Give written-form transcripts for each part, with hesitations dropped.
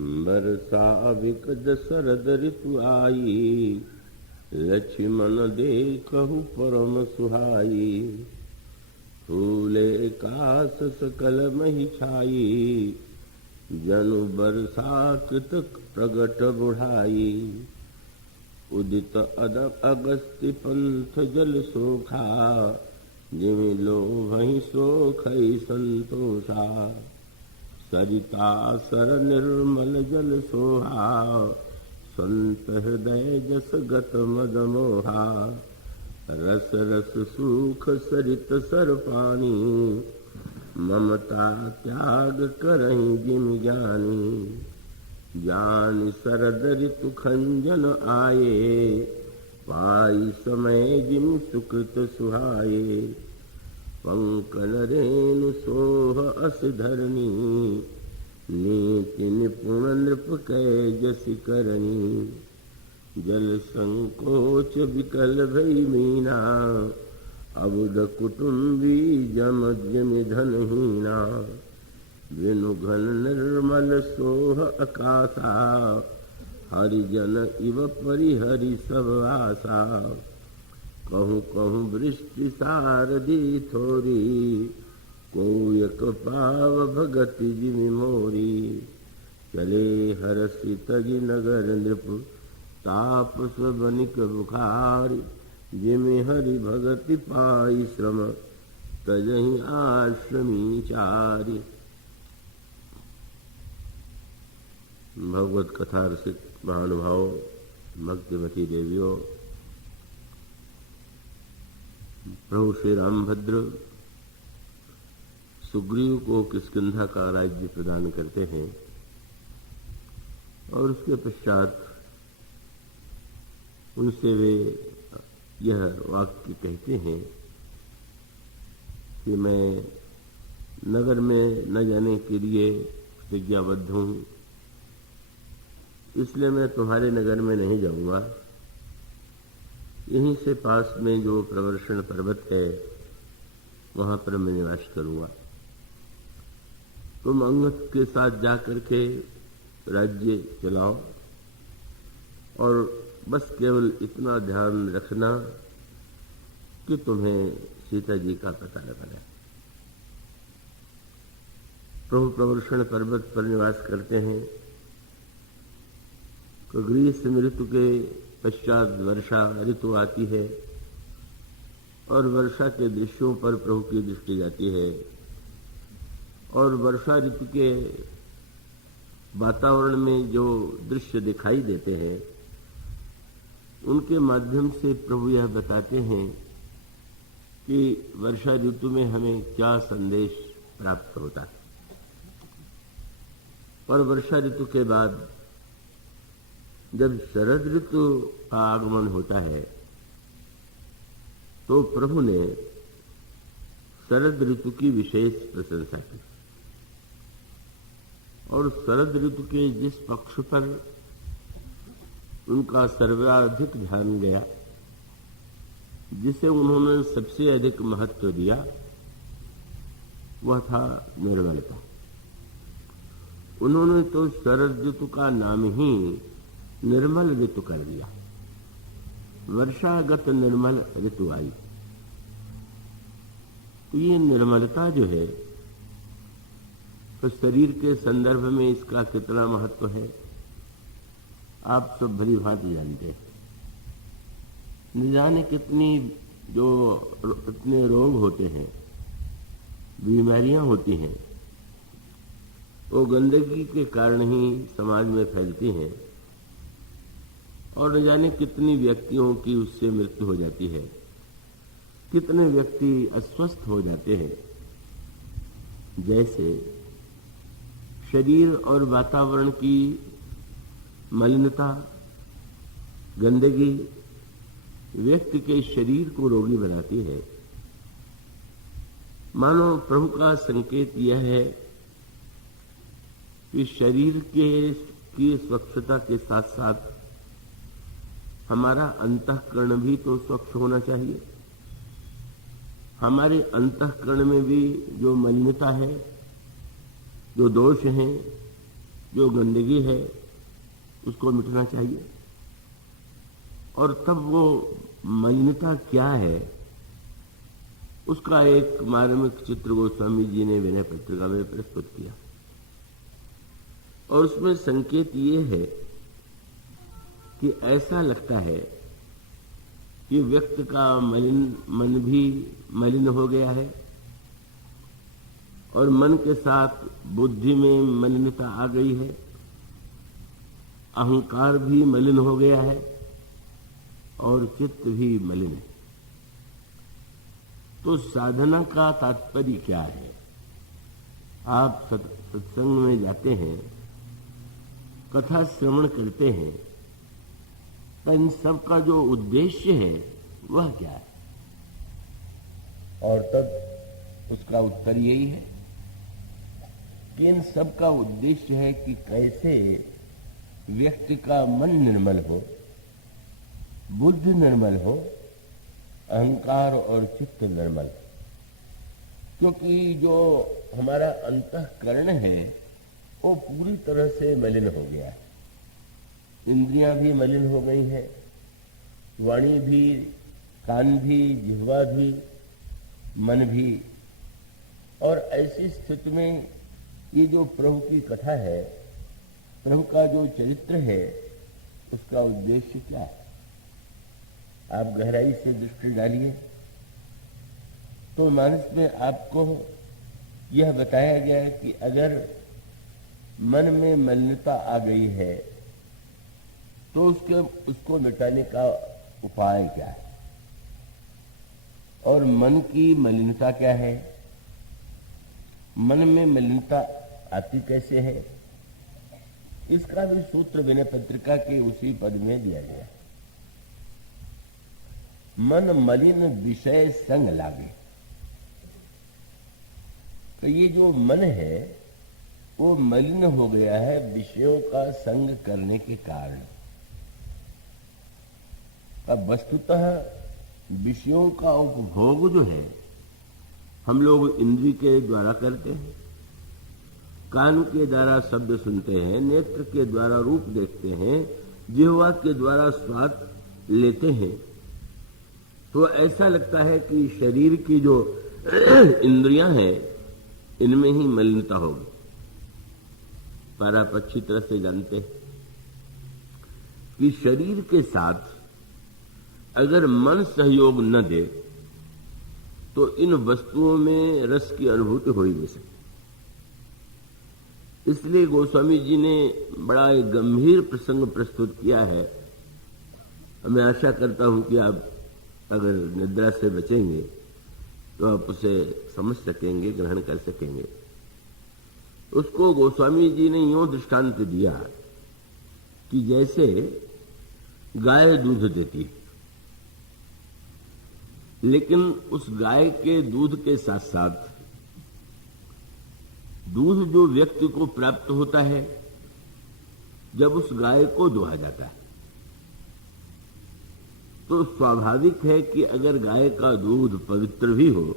बरसा विकट शरद ऋतु आई, लक्ष्मण देखहु परम सुहाई। फूले कास सकल मही छाई, जनु बरसा कृतक प्रगट बुढ़ाई। उदित अगस्त्य पंथ जल सोखा, जिमि लोभहि सोखई संतोषा। सरिता सर निर्मल जल सोहा, संत हृदय जस गत मद मोहा। रस रस सुख सरित सर पानी, ममता त्याग करहि जिमि जानी। जान शरद ऋतु खंजन आए, पाई समय जिमि सुकृत सुहाए। पंकन रेणु सोह अस धरणी, नीति निपुण नृप कै जसि करणी। जल संकोच विकल भई मीना, अबुध कुटुंबी जम जमि धनहीना। विनु घन निर्मल सोह आकाशा, हरिजन इव परिहरि सब आशा। कहूँ कहूँ वृष्टि सारदी थोरी, कोयक पाव भगति जिमि मोरी। चले हरषि तजि नगर नृप, तापस बनिक बुखारी। जिमि हरि भगति पाई श्रम, तजहि आश्रमी चारि। भगवत कथा रसिक महानुभाव, भक्तिमती देवियों, प्रभु श्री रामभद्र सुग्रीव को किष्किंधा का राज्य प्रदान करते हैं और उसके पश्चात उनसे वे यह वाक्य कहते हैं कि मैं नगर में न जाने के लिए प्रतिज्ञाबद्ध हूँ, इसलिए मैं तुम्हारे नगर में नहीं जाऊंगा। यहीं से पास में जो प्रवर्षण पर्वत है, वहां पर मैं निवास करूंगा। तुम अंगद के साथ जाकर के राज्य चलाओ और बस केवल इतना ध्यान रखना कि तुम्हें सीता जी का पता न लगे। प्रभु प्रवर्षण पर्वत पर निवास करते हैं तो ग्रीष्म ऋतु के पश्चात वर्षा ऋतु आती है और वर्षा के दृश्यों पर प्रभु की दृष्टि जाती है और वर्षा ऋतु के वातावरण में जो दृश्य दिखाई देते हैं उनके माध्यम से प्रभु यह बताते हैं कि वर्षा ऋतु में हमें क्या संदेश प्राप्त होता है। और वर्षा ऋतु के बाद जब शरद ऋतु का आगमन होता है तो प्रभु ने शरद ऋतु की विशेष प्रशंसा की और शरद ऋतु के जिस पक्ष पर उनका सर्वाधिक ध्यान गया, जिसे उन्होंने सबसे अधिक महत्व दिया, वह था निर्मलता। उन्होंने तो शरद ऋतु का नाम ही निर्मल ऋतु कर दिया। वर्षागत निर्मल ऋतु आई। तो ये निर्मलता जो है, तो शरीर के संदर्भ में इसका कितना महत्व है आप सब भली भांति जानते हैं। न जाने कितनी जो इतने रोग होते हैं, बीमारियां होती हैं, वो गंदगी के कारण ही समाज में फैलती हैं और न जाने कितनी व्यक्तियों की उससे मृत्यु हो जाती है, कितने व्यक्ति अस्वस्थ हो जाते हैं। जैसे शरीर और वातावरण की मलिनता, गंदगी व्यक्ति के शरीर को रोगी बनाती है। मानो प्रभु का संकेत यह है कि शरीर की स्वच्छता के साथ साथ हमारा अंतःकरण भी तो स्वच्छ होना चाहिए। हमारे अंतःकरण में भी जो मलिनता है, जो दोष हैं, जो गंदगी है उसको मिटना चाहिए। और तब वो मलिनता क्या है उसका एक मार्मिक चित्र गोस्वामी जी ने विनय पत्रिका में प्रस्तुत किया। और उसमें संकेत ये है कि ऐसा लगता है कि व्यक्ति का मन भी मलिन हो गया है और मन के साथ बुद्धि में मलिनता आ गई है, अहंकार भी मलिन हो गया है और चित्त भी मलिन है। तो साधना का तात्पर्य क्या है? आप सत्संग में जाते हैं, कथा श्रवण करते हैं, तो इन सब का जो उद्देश्य है वह क्या है? और तब उसका उत्तर यही है कि इन सब का उद्देश्य है कि कैसे व्यक्ति का मन निर्मल हो, बुद्धि निर्मल हो, अहंकार और चित्त निर्मल। क्योंकि जो हमारा अंतःकरण है वो पूरी तरह से मलिन हो गया है। इंद्रियां भी मलिन हो गई हैं, वाणी भी, कान भी, जिह्वा भी, मन भी। और ऐसी स्थिति में ये जो प्रभु की कथा है, प्रभु का जो चरित्र है, उसका उद्देश्य क्या है? आप गहराई से दृष्टि डालिए तो मानस में आपको यह बताया गया है कि अगर मन में मलिनता आ गई है तो उसको मिटाने का उपाय क्या है? और मन की मलिनता क्या है? मन में मलिनता आती कैसे है? इसका भी सूत्र विनय पत्रिका के उसी पद में दिया गया है। मन मलिन विषय संग लागे। तो ये जो मन है वो मलिन हो गया है विषयों का संग करने के कारण। अब वस्तुतः विषयों का उपभोग जो है हम लोग इंद्रिय के द्वारा करते हैं, कान के द्वारा शब्द सुनते हैं, नेत्र के द्वारा रूप देखते हैं, जिह्वा के द्वारा स्वाद लेते हैं। तो ऐसा लगता है कि शरीर की जो इंद्रियां हैं इनमें ही मलिनता होगी। पर आप अच्छी तरह से जानते हैं कि शरीर के साथ अगर मन सहयोग न दे तो इन वस्तुओं में रस की अनुभूति हो ही नहीं सकती। इसलिए गोस्वामी जी ने बड़ा एक गंभीर प्रसंग प्रस्तुत किया है। मैं आशा करता हूं कि आप अगर निद्रा से बचेंगे तो आप उसे समझ सकेंगे, ग्रहण कर सकेंगे। उसको गोस्वामी जी ने यूं दृष्टांत दिया कि जैसे गाय दूध देती है, लेकिन उस गाय के दूध के साथ साथ दूध जो व्यक्ति को प्राप्त होता है जब उस गाय को दुहा जाता है, तो स्वाभाविक है कि अगर गाय का दूध पवित्र भी हो,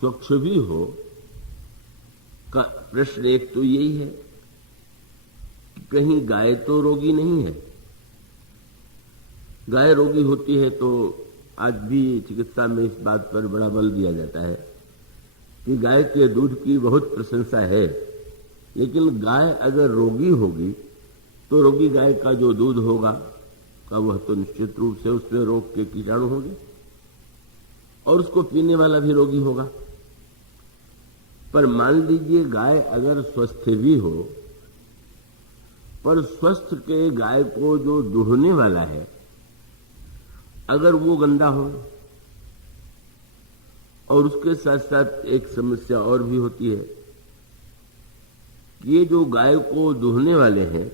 स्वच्छ भी हो, का प्रश्न एक तो यही है कि कहीं गाय तो रोगी नहीं है। गाय रोगी होती है तो आज भी चिकित्सा में इस बात पर बड़ा बल दिया जाता है कि गाय के दूध की बहुत प्रशंसा है, लेकिन गाय अगर रोगी होगी तो रोगी गाय का जो दूध होगा का वह तो निश्चित रूप से उसमें रोग के कीटाणु होंगे और उसको पीने वाला भी रोगी होगा। पर मान लीजिए गाय अगर स्वस्थ भी हो, पर स्वस्थ के गाय को जो दूहने वाला है अगर वो गंदा हो, और उसके साथ साथ एक समस्या और भी होती है कि ये जो गाय को दूहने वाले हैं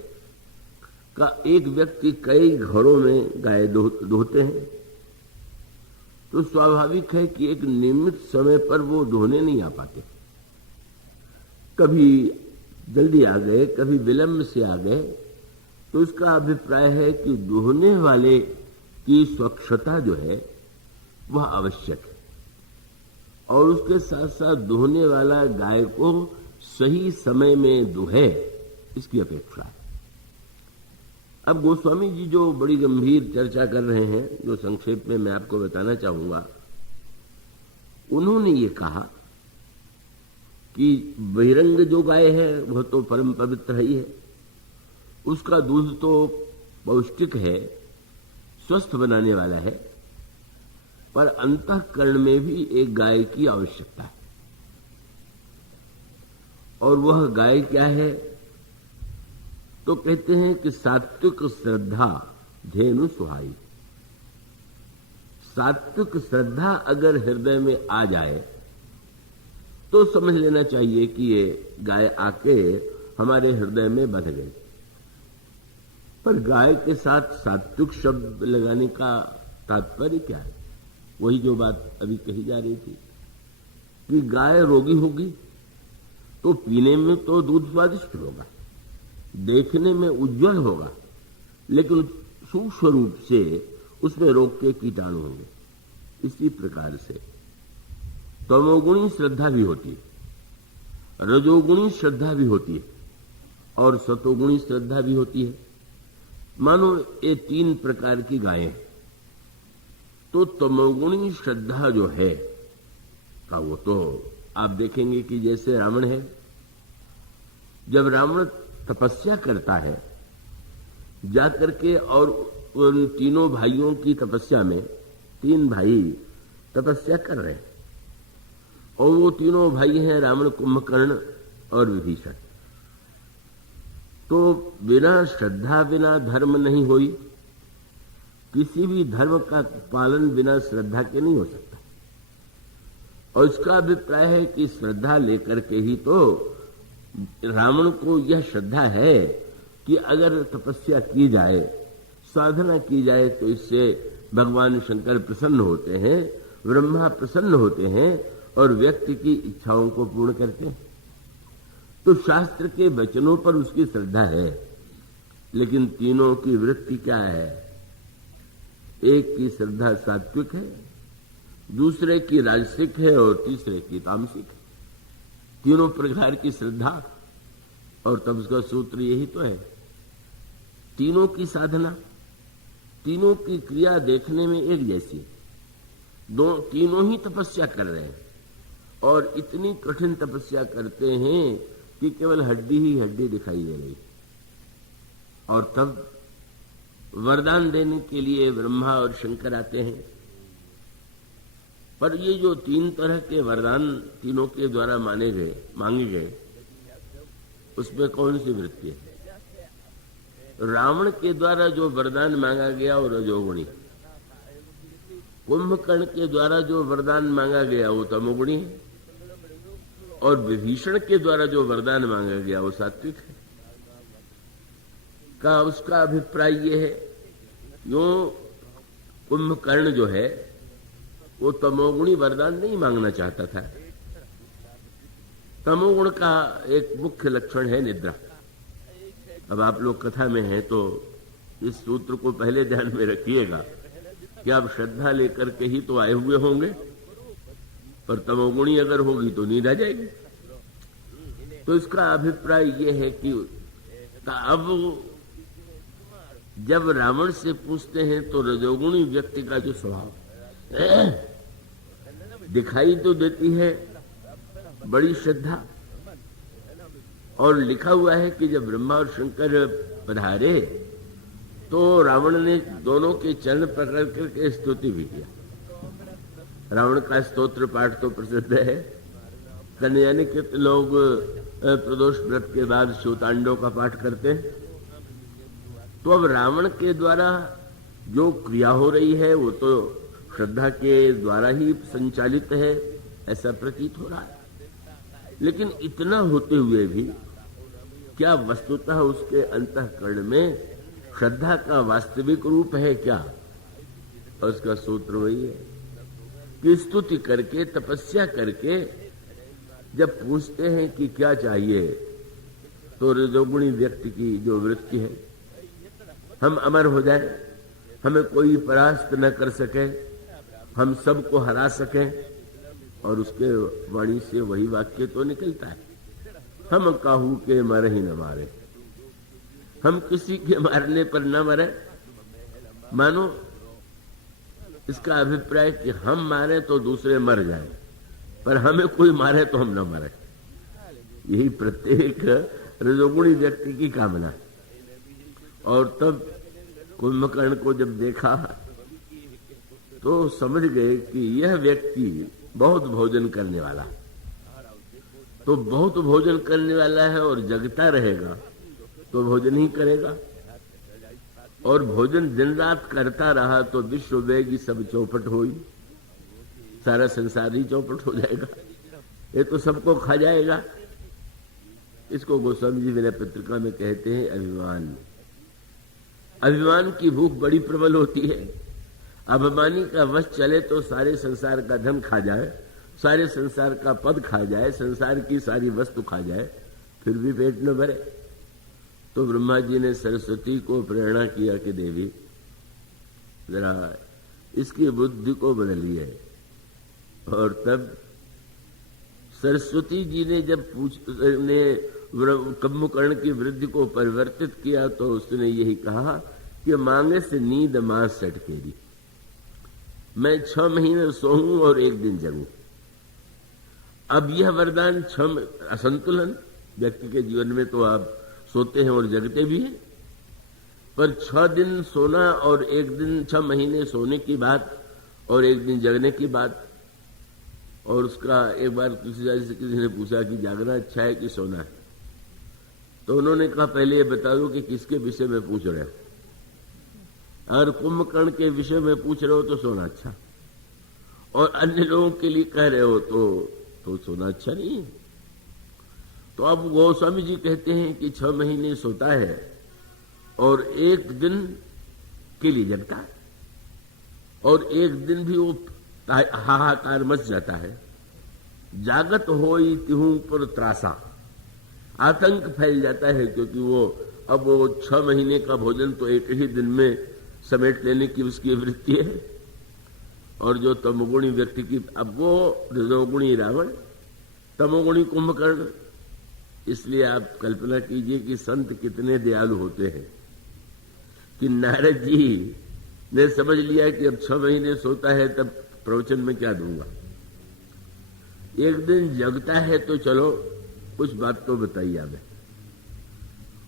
का एक व्यक्ति कई घरों में गाय दूहते हैं, तो स्वाभाविक है कि एक नियमित समय पर वो दूहने नहीं आ पाते। कभी जल्दी आ गए, कभी विलंब से आ गए, तो इसका अभिप्राय है कि दूहने वाले की स्वच्छता जो है वह आवश्यक है, और उसके साथ साथ दूहने वाला गाय को सही समय में दूहे इसकी अपेक्षा है। अब गोस्वामी जी जो बड़ी गंभीर चर्चा कर रहे हैं, जो संक्षेप में मैं आपको बताना चाहूंगा, उन्होंने ये कहा कि बहिरंग जो गाय है वह तो परम पवित्र ही है, उसका दूध तो पौष्टिक है, स्वस्थ बनाने वाला है, पर अंतःकरण में भी एक गाय की आवश्यकता है। और वह गाय क्या है? तो कहते हैं कि सात्विक श्रद्धा धेनु सुहाई। सात्विक श्रद्धा अगर हृदय में आ जाए तो समझ लेना चाहिए कि ये गाय आके हमारे हृदय में बंध गई। पर गाय के साथ सात्विक शब्द लगाने का तात्पर्य क्या है? वही जो बात अभी कही जा रही थी कि गाय रोगी होगी तो पीने में तो दूध स्वादिष्ट होगा, देखने में उज्जवल होगा, लेकिन सूक्ष्म रूप से उसमें रोग के कीटाणु होंगे। इसी प्रकार से तमोगुणी श्रद्धा भी होती है, रजोगुणी श्रद्धा भी होती है और सतोगुणी श्रद्धा भी होती है। मानो ये तीन प्रकार की गायें हैं। तो तमोगुणी श्रद्धा जो है का वो तो आप देखेंगे कि जैसे रावण है, जब रावण तपस्या करता है जाकर के, और उन तीनों भाइयों की तपस्या में, तीन भाई तपस्या कर रहे हैं और वो तीनों भाई हैं रावण, कुंभकर्ण और विभीषण। तो बिना श्रद्धा बिना धर्म नहीं होई, किसी भी धर्म का पालन बिना श्रद्धा के नहीं हो सकता। और इसका अभिप्राय है कि श्रद्धा लेकर के ही तो रावण को यह श्रद्धा है कि अगर तपस्या की जाए, साधना की जाए, तो इससे भगवान शंकर प्रसन्न होते हैं, ब्रह्मा प्रसन्न होते हैं और व्यक्ति की इच्छाओं को पूर्ण करते हैं। तो शास्त्र के वचनों पर उसकी श्रद्धा है, लेकिन तीनों की वृत्ति क्या है? एक की श्रद्धा सात्विक है, दूसरे की राजसिक है और तीसरे की तामसिक है। तीनों प्रकार की श्रद्धा, और तब उसका सूत्र यही तो है, तीनों की साधना, तीनों की क्रिया देखने में एक जैसी, तीनों ही तपस्या कर रहे हैं और इतनी कठिन तपस्या करते हैं कि केवल हड्डी ही हड्डी दिखाई दे रही। और तब वरदान देने के लिए ब्रह्मा और शंकर आते हैं। पर ये जो तीन तरह के वरदान तीनों के द्वारा मांगे गए, उसमें कौन सी वृत्ति है? रावण के द्वारा जो वरदान मांगा गया वो रजोगुणी, कुंभकर्ण के द्वारा जो वरदान मांगा गया वो तमोगुणी है, और विभीषण के द्वारा जो वरदान मांगा गया वो सात्विक है। का उसका अभिप्राय ये है, यो कुंभकर्ण जो है वो तमोगुणी वरदान नहीं मांगना चाहता था। तमोगुण का एक मुख्य लक्षण है निद्रा। अब आप लोग कथा में हैं तो इस सूत्र को पहले ध्यान में रखिएगा कि आप श्रद्धा लेकर के ही तो आए हुए होंगे, पर तमोगुणी अगर होगी तो नींद आ जाएगी। तो इसका अभिप्राय यह है कि अब जब रावण से पूछते हैं तो रजोगुणी व्यक्ति का जो स्वभाव दिखाई तो देती है बड़ी श्रद्धा, और लिखा हुआ है कि जब ब्रह्मा और शंकर पधारे तो रावण ने दोनों के चरण पकड़ करके स्तुति भी किया। रावण का स्तोत्र पाठ तो प्रसिद्ध है। कन्यानी के लोग प्रदोष व्रत के बाद शिवतांडव का पाठ करते हैं। तो अब रावण के द्वारा जो क्रिया हो रही है वो तो श्रद्धा के द्वारा ही संचालित है, ऐसा प्रतीत हो रहा है। लेकिन इतना होते हुए भी क्या वस्तुतः उसके अंतःकरण में श्रद्धा का वास्तविक रूप है क्या? और उसका सूत्र वही है कि स्तुति करके, तपस्या करके जब पूछते हैं कि क्या चाहिए, तो रजोगुणी व्यक्ति की जो वृत्ति है, हम अमर हो जाए, हमें कोई परास्त न कर सके, हम सबको हरा सकें, और उसके वाणी से वही वाक्य तो निकलता है, हम काहू के मर ही न मारे। हम किसी के मारने पर न मरे। मानो इसका अभिप्राय कि हम मारे तो दूसरे मर जाए, पर हमें कोई मारे तो हम न मरे। यही प्रत्येक रजोगुणी व्यक्ति की कामना है। और तब कुंभकर्ण को जब देखा तो समझ गए कि यह व्यक्ति बहुत भोजन करने वाला है। तो बहुत भोजन करने वाला है और जगता रहेगा तो भोजन ही करेगा, और भोजन दिन रात करता रहा तो विश्व वेगी सब चौपट होई, सारा संसार ही चौपट हो जाएगा, ये तो सबको खा जाएगा। इसको गोस्वामी जी विनय पत्रिका में कहते हैं अभिमान। अभिमान की भूख बड़ी प्रबल होती है। अभिमानी का वश चले तो सारे संसार का धन खा जाए, सारे संसार का पद खा जाए, संसार की सारी वस्तु खा जाए, फिर भी पेट न भरे। तो ब्रह्मा जी ने सरस्वती को प्रेरणा किया कि देवी जरा इसकी बुद्धि को बदलिए। और तब सरस्वती जी ने जब कुंभकर्ण की वृद्धि को परिवर्तित किया तो उसने यही कहा कि मांगे से नींद मांस सटकेरी, मैं 6 महीने सोऊं और 1 दिन जगूं। अब यह वरदान असंतुलन व्यक्ति के जीवन में तो आप सोते हैं और जगते भी हैं, पर 6 दिन सोना और 1 दिन 6 महीने सोने की बात और 1 दिन जगने की बात। और उसका एक बार किसी ने पूछा कि जागना अच्छा है कि सोना है, तो उन्होंने कहा पहले ये बता दो कि किसके विषय में पूछ रहे हो। अगर कुंभकर्ण के विषय में पूछ रहे हो तो सोना अच्छा, और अन्य लोगों के लिए कह रहे हो तो सोना अच्छा नहीं है। तो अब गोस्वामी जी कहते हैं कि 6 महीने सोता है और 1 दिन के लिए जगता है, और 1 दिन भी वो हाहाकार मच जाता है। जागत होई तिहू पर त्रासा, आतंक फैल जाता है, क्योंकि वो 6 महीने का भोजन तो 1 ही दिन में समेट लेने की उसकी वृत्ति है। और जो तमोगुणी व्यक्ति की, अब वो रजोगुणी रावण, तमोगुणी कुंभकर्ण। इसलिए आप कल्पना कीजिए कि संत कितने दयालु होते हैं कि नारद जी ने समझ लिया कि अब 6 महीने सोता है, तब प्रवचन में क्या दूंगा। 1 दिन जगता है तो चलो कुछ बात तो बताइए हमें।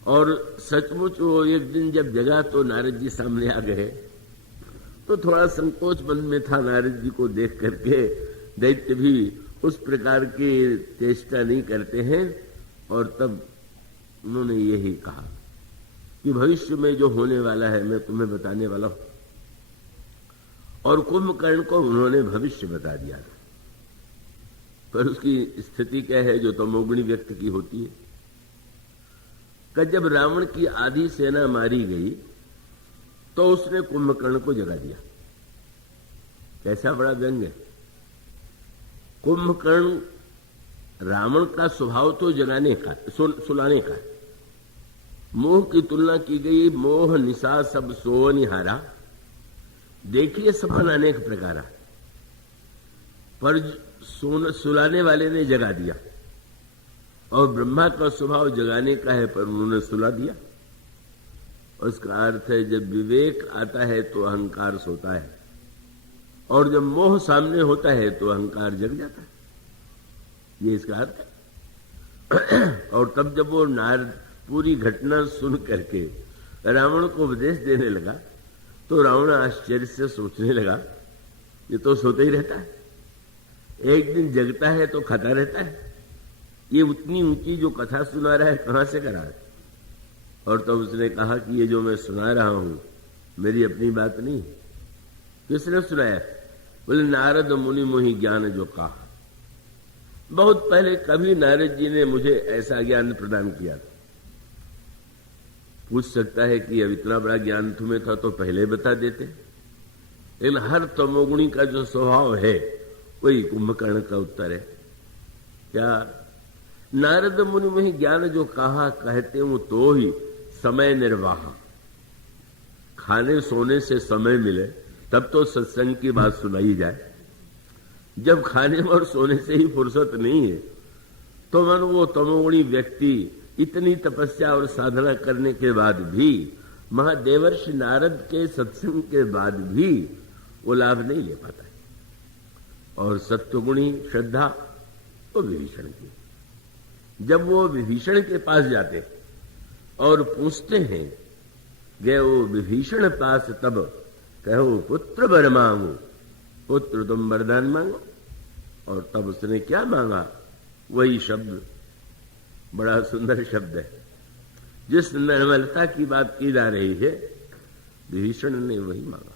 और सचमुच वो 1 दिन जब जगा तो नारद जी सामने आ गए, तो थोड़ा संकोच मन में था नारद जी को देख करके। दैत्य भी उस प्रकार की चेष्टा नहीं करते हैं। और तब उन्होंने यही कहा कि भविष्य में जो होने वाला है मैं तुम्हें बताने वाला हूं। और कुंभकर्ण को उन्होंने भविष्य बता दिया, पर उसकी स्थिति क्या है जो तमोगुणी व्यक्ति की होती है। कि जब रावण की आधी सेना मारी गई तो उसने कुंभकर्ण को जगा दिया। कैसा बड़ा व्यंग है। कुंभकर्ण, रावण का स्वभाव तो जगाने का, सुलाने का। मोह की तुलना की गई, मोह निशा सब सोनिहारा, देखिए सपन अनेक प्रकार, पर सुलाने वाले ने जगा दिया। और ब्रह्मा का स्वभाव जगाने का है, पर उन्होंने सुला दिया। उसका अर्थ है जब विवेक आता है तो अहंकार सोता है, और जब मोह सामने होता है तो अहंकार जग जाता है। ये इसका अर्थ है। और तब जब वो नारद पूरी घटना सुन करके रावण को उपदेश देने लगा तो रावण आश्चर्य से सोचने लगा, ये तो सोता ही रहता है, 1 दिन जगता है तो खाता रहता है, ये उतनी ऊंची जो कथा सुना रहा है कहां से करा है। और तब उसने कहा कि ये जो मैं सुना रहा हूं मेरी अपनी बात नहीं, किसने सुनाया? बोले नारद मुनि मोहि ज्ञान जो कहा। बहुत पहले कभी नारद जी ने मुझे ऐसा ज्ञान प्रदान किया। पूछ सकता है कि अब इतना बड़ा ज्ञान तुम्हें था तो पहले बता देते। लेकिन हर तमोगुणी का जो स्वभाव है वही कुंभकर्ण का उत्तर है। क्या? नारद मुनि मोहि ज्ञान जो कहा, कहते हूं तो ही समय निर्वाह। खाने सोने से समय मिले तब तो सत्संग की बात सुनाई जाए। जब खाने और सोने से ही फुर्सत नहीं है तो मन वो तमोगुणी व्यक्ति इतनी तपस्या और साधना करने के बाद भी, महादेवर्षि नारद के सत्संग के बाद भी वो लाभ नहीं ले पाता है। और सत्वगुणी श्रद्धा वो विभीषण की, जब वो विभीषण के पास जाते और पूछते हैं, गए वो विभीषण पास तब कहो पुत्र वर मांगो, पुत्र तुम वरदान मांगो। और तब उसने क्या मांगा, वही शब्द, बड़ा सुंदर शब्द है, जिस निर्मलता की बात की जा रही है, विभीषण ने वही मांगा।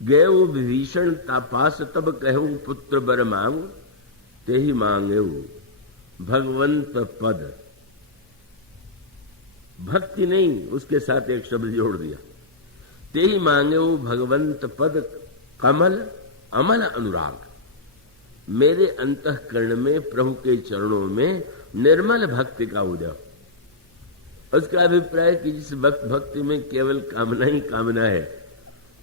गए वो विभीषण तापास तब कहूं पुत्र वर मांगो, ते ही मांगे भगवंत पद। भक्ति नहीं, उसके साथ एक शब्द जोड़ दिया, ते ही मांगे भगवंत पद कमल अमल अनुराग। मेरे अंतःकरण में प्रभु के चरणों में निर्मल भक्ति का उदय। उसका अभिप्राय कि जिस भक्ति में केवल कामना ही कामना है,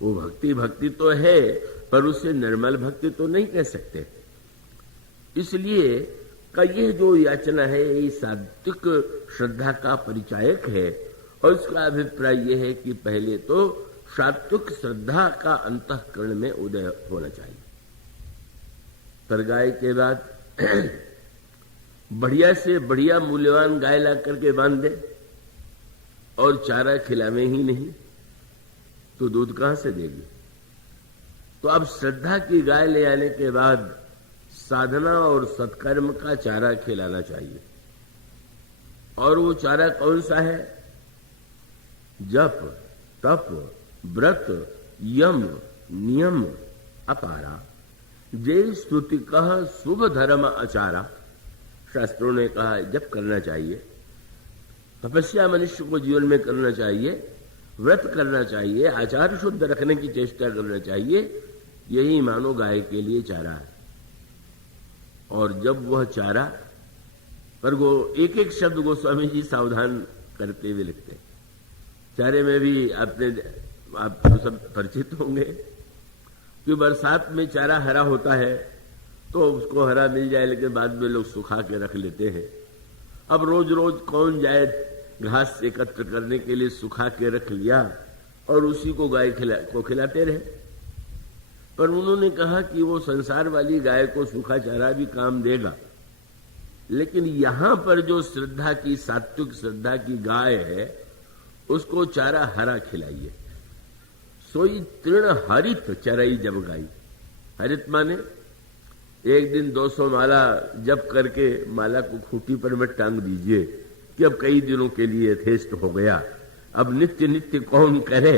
वो भक्ति तो है, पर उसे निर्मल भक्ति तो नहीं कह सकते। इसलिए का ये जो याचना है, ये सात्विक श्रद्धा का परिचायक है। और उसका अभिप्राय यह है कि पहले तो सात्विक श्रद्धा का अंतःकरण में उदय होना चाहिए। तर गाय के बाद बढ़िया से बढ़िया मूल्यवान गाय ला करके बांध दे और चारा खिलावे ही नहीं, तो दूध कहां से देगी। तो अब श्रद्धा की गाय ले आने के बाद साधना और सत्कर्म का चारा खिलाना चाहिए। और वो चारा कौन सा है, जप तप व्रत यम नियम अपारा, जय स्तुति कह शुभ धर्म आचारा। शास्त्रों ने कहा जप करना चाहिए, तपस्या मनुष्य को जीवन में करना चाहिए, व्रत करना चाहिए, आचार शुद्ध रखने की चेष्टा करना चाहिए। यही मानो गाय के लिए चारा है। और जब वह चारा पर वो एक एक शब्द गोस्वामी जी सावधान करते हुए लिखते। चारे में भी आप तो सब परिचित होंगे कि बरसात में चारा हरा होता है तो उसको हरा मिल जाए, लेकिन बाद में लोग सुखा के रख लेते हैं। अब रोज रोज कौन जाए घास एकत्र करने के लिए, सुखा के रख लिया और उसी को गाय को खिलाते रहे। पर उन्होंने कहा कि वो संसार वाली गाय को सूखा चारा भी काम देगा, लेकिन यहां पर जो श्रद्धा की, सात्विक श्रद्धा की गाय है, उसको चारा हरा खिलाइए। सोई तृण हरित चराई जब गाई। हरित माने एक दिन 200 माला जप करके माला को खूंटी पर मत टांग दीजिए कि अब कई दिनों के लिए यथेष्ट हो गया, अब नित्य नित्य कौन करे,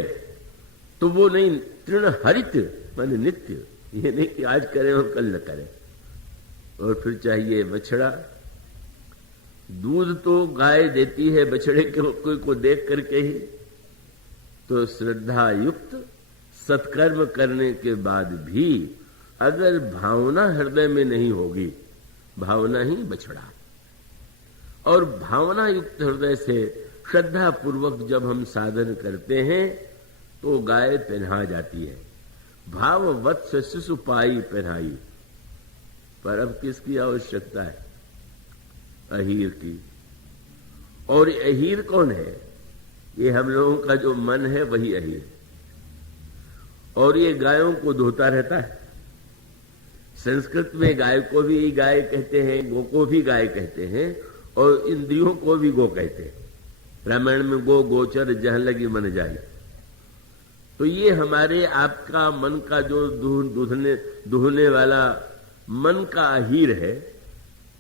तो वो नहीं। तृण हरित माने नित्य, ये नहीं कि आज करें और कल न करें। और फिर चाहिए बछड़ा। दूध तो गाय देती है बछड़े को देख करके ही। तो श्रद्धा युक्त सत्कर्म करने के बाद भी अगर भावना हृदय में नहीं होगी, भावना ही बछड़ा। और भावना युक्त हृदय से श्रद्धा पूर्वक जब हम साधन करते हैं तो गाय पहना जाती है। भाव वत्स शिशु पाई पहनाई। पर अब किसकी आवश्यकता है, अहीर की। और अहीर कौन है, ये हम लोगों का जो मन है वही अहीर। और ये गायों को धोता रहता है। संस्कृत में गाय को भी गाय कहते हैं, गो को भी गाय कहते हैं, और इंद्रियों को भी गो कहते हैं। रामायण में गो गोचर जहां लगी मन जाए। तो ये हमारे आपका मन का जो दूहने वाला मन का अहीर है।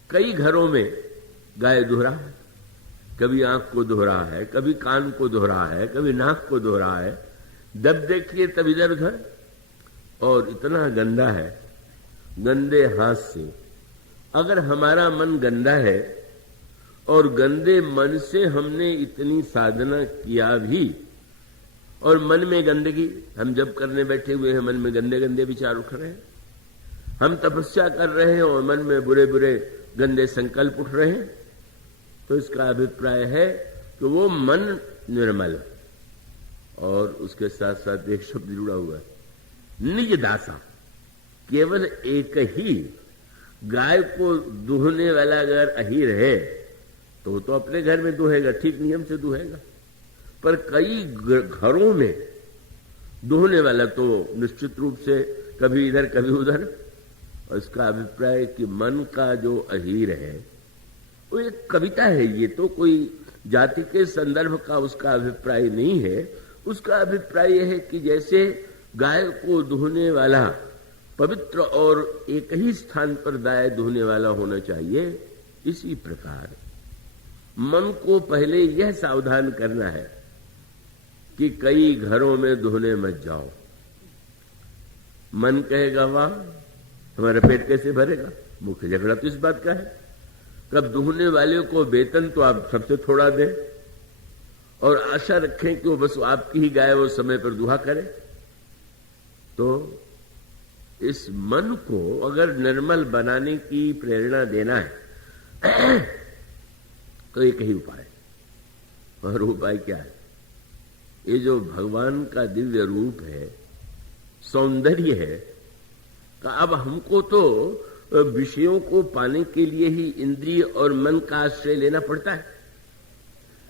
कई घरों में गाय दुह रहा है, कभी आंख को दुह रहा है, कभी कान को दुह रहा है, कभी नाक को दुह रहा है। जब देखिए तब इधर उधर, और इतना गंदा है, गंदे हाथ से। अगर हमारा मन गंदा है और गंदे मन से हमने इतनी साधना किया भी, और मन में गंदगी, हम जब करने बैठे हुए हैं मन में गंदे गंदे विचार उठ रहे हैं, हम तपस्या कर रहे हैं और मन में बुरे बुरे गंदे संकल्प उठ रहे हैं, तो इसका अभिप्राय है कि वो मन निर्मल। और उसके साथ साथ एक शब्द जुड़ा हुआ है, निज दासा। केवल एक ही गाय को दूहने वाला अगर अहीर है तो वो तो अपने घर में दुहेगा, ठीक नियम से दुहेगा। पर कई घरों में दुहने वाला तो निश्चित रूप से कभी इधर कभी उधर। और इसका अभिप्राय कि मन का जो अहीर है वो एक कविता है, ये तो कोई जाति के संदर्भ का उसका अभिप्राय नहीं है। उसका अभिप्राय यह है कि जैसे गाय को दुहने वाला पवित्र और एक ही स्थान पर गाय दुहने वाला होना चाहिए, इसी प्रकार मन को पहले यह सावधान करना है कि कई घरों में दुहने मत जाओ। मन कहेगा वाह हमारा पेट कैसे भरेगा, मुख्य झगड़ा तो इस बात का है। कब दुहने वाले को वेतन तो आप सबसे थोड़ा दें और आशा रखें कि वो बस आपकी ही गाय वो समय पर दुहा करे। तो इस मन को अगर निर्मल बनाने की प्रेरणा देना है तो एक ही उपाय है। और उपाय क्या है? ये जो भगवान का दिव्य रूप है, सौंदर्य है, का अब हमको तो विषयों को पाने के लिए ही इंद्रिय और मन का आश्रय लेना पड़ता है।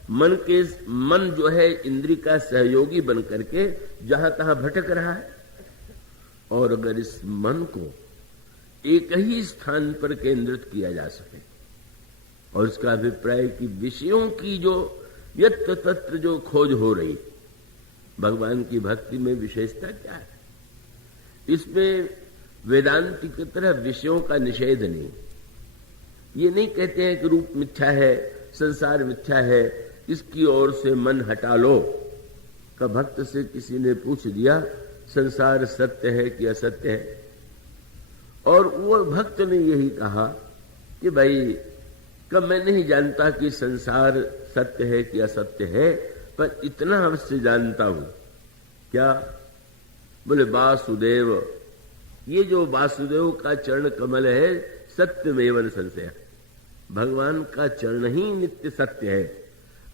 मन जो है इंद्रिय का सहयोगी बन करके जहां तहां भटक रहा है। और अगर इस मन को एक ही स्थान पर केंद्रित किया जा सके, और इसका अभिप्राय कि विषयों की जो यत्र तत्र जो खोज हो रही, भगवान की भक्ति में विशेषता क्या है? इसमें वेदांत की तरह विषयों का निषेध नहीं। ये नहीं कहते हैं कि रूप मिथ्या है, संसार मिथ्या है, इसकी ओर से मन हटा लो। का भक्त से किसी ने पूछ दिया संसार सत्य है कि असत्य है, और वो भक्त ने यही कहा कि भाई कब मैं नहीं जानता कि संसार सत्य है कि असत्य है, पर इतना अवश्य जानता हूं। क्या? बोले वासुदेव, ये जो वासुदेव का चरण कमल है सत्यमेव संशय, भगवान का चरण ही नित्य सत्य है।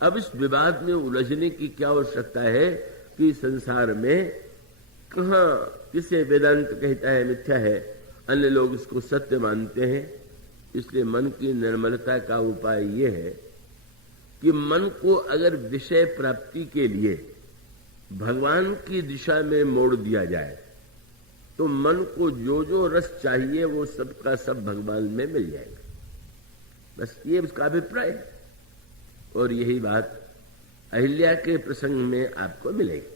अब इस विवाद में उलझने की क्या आवश्यकता है कि संसार में कहां किसे वेदांत कहता है मिथ्या है, अन्य लोग इसको सत्य मानते हैं। इसलिए मन की निर्मलता का उपाय ये है कि मन को अगर विषय प्राप्ति के लिए भगवान की दिशा में मोड़ दिया जाए तो मन को जो जो रस चाहिए वो सबका सब भगवान में मिल जाएगा। बस ये उसका अभिप्राय है। और यही बात अहिल्या के प्रसंग में आपको मिलेगी।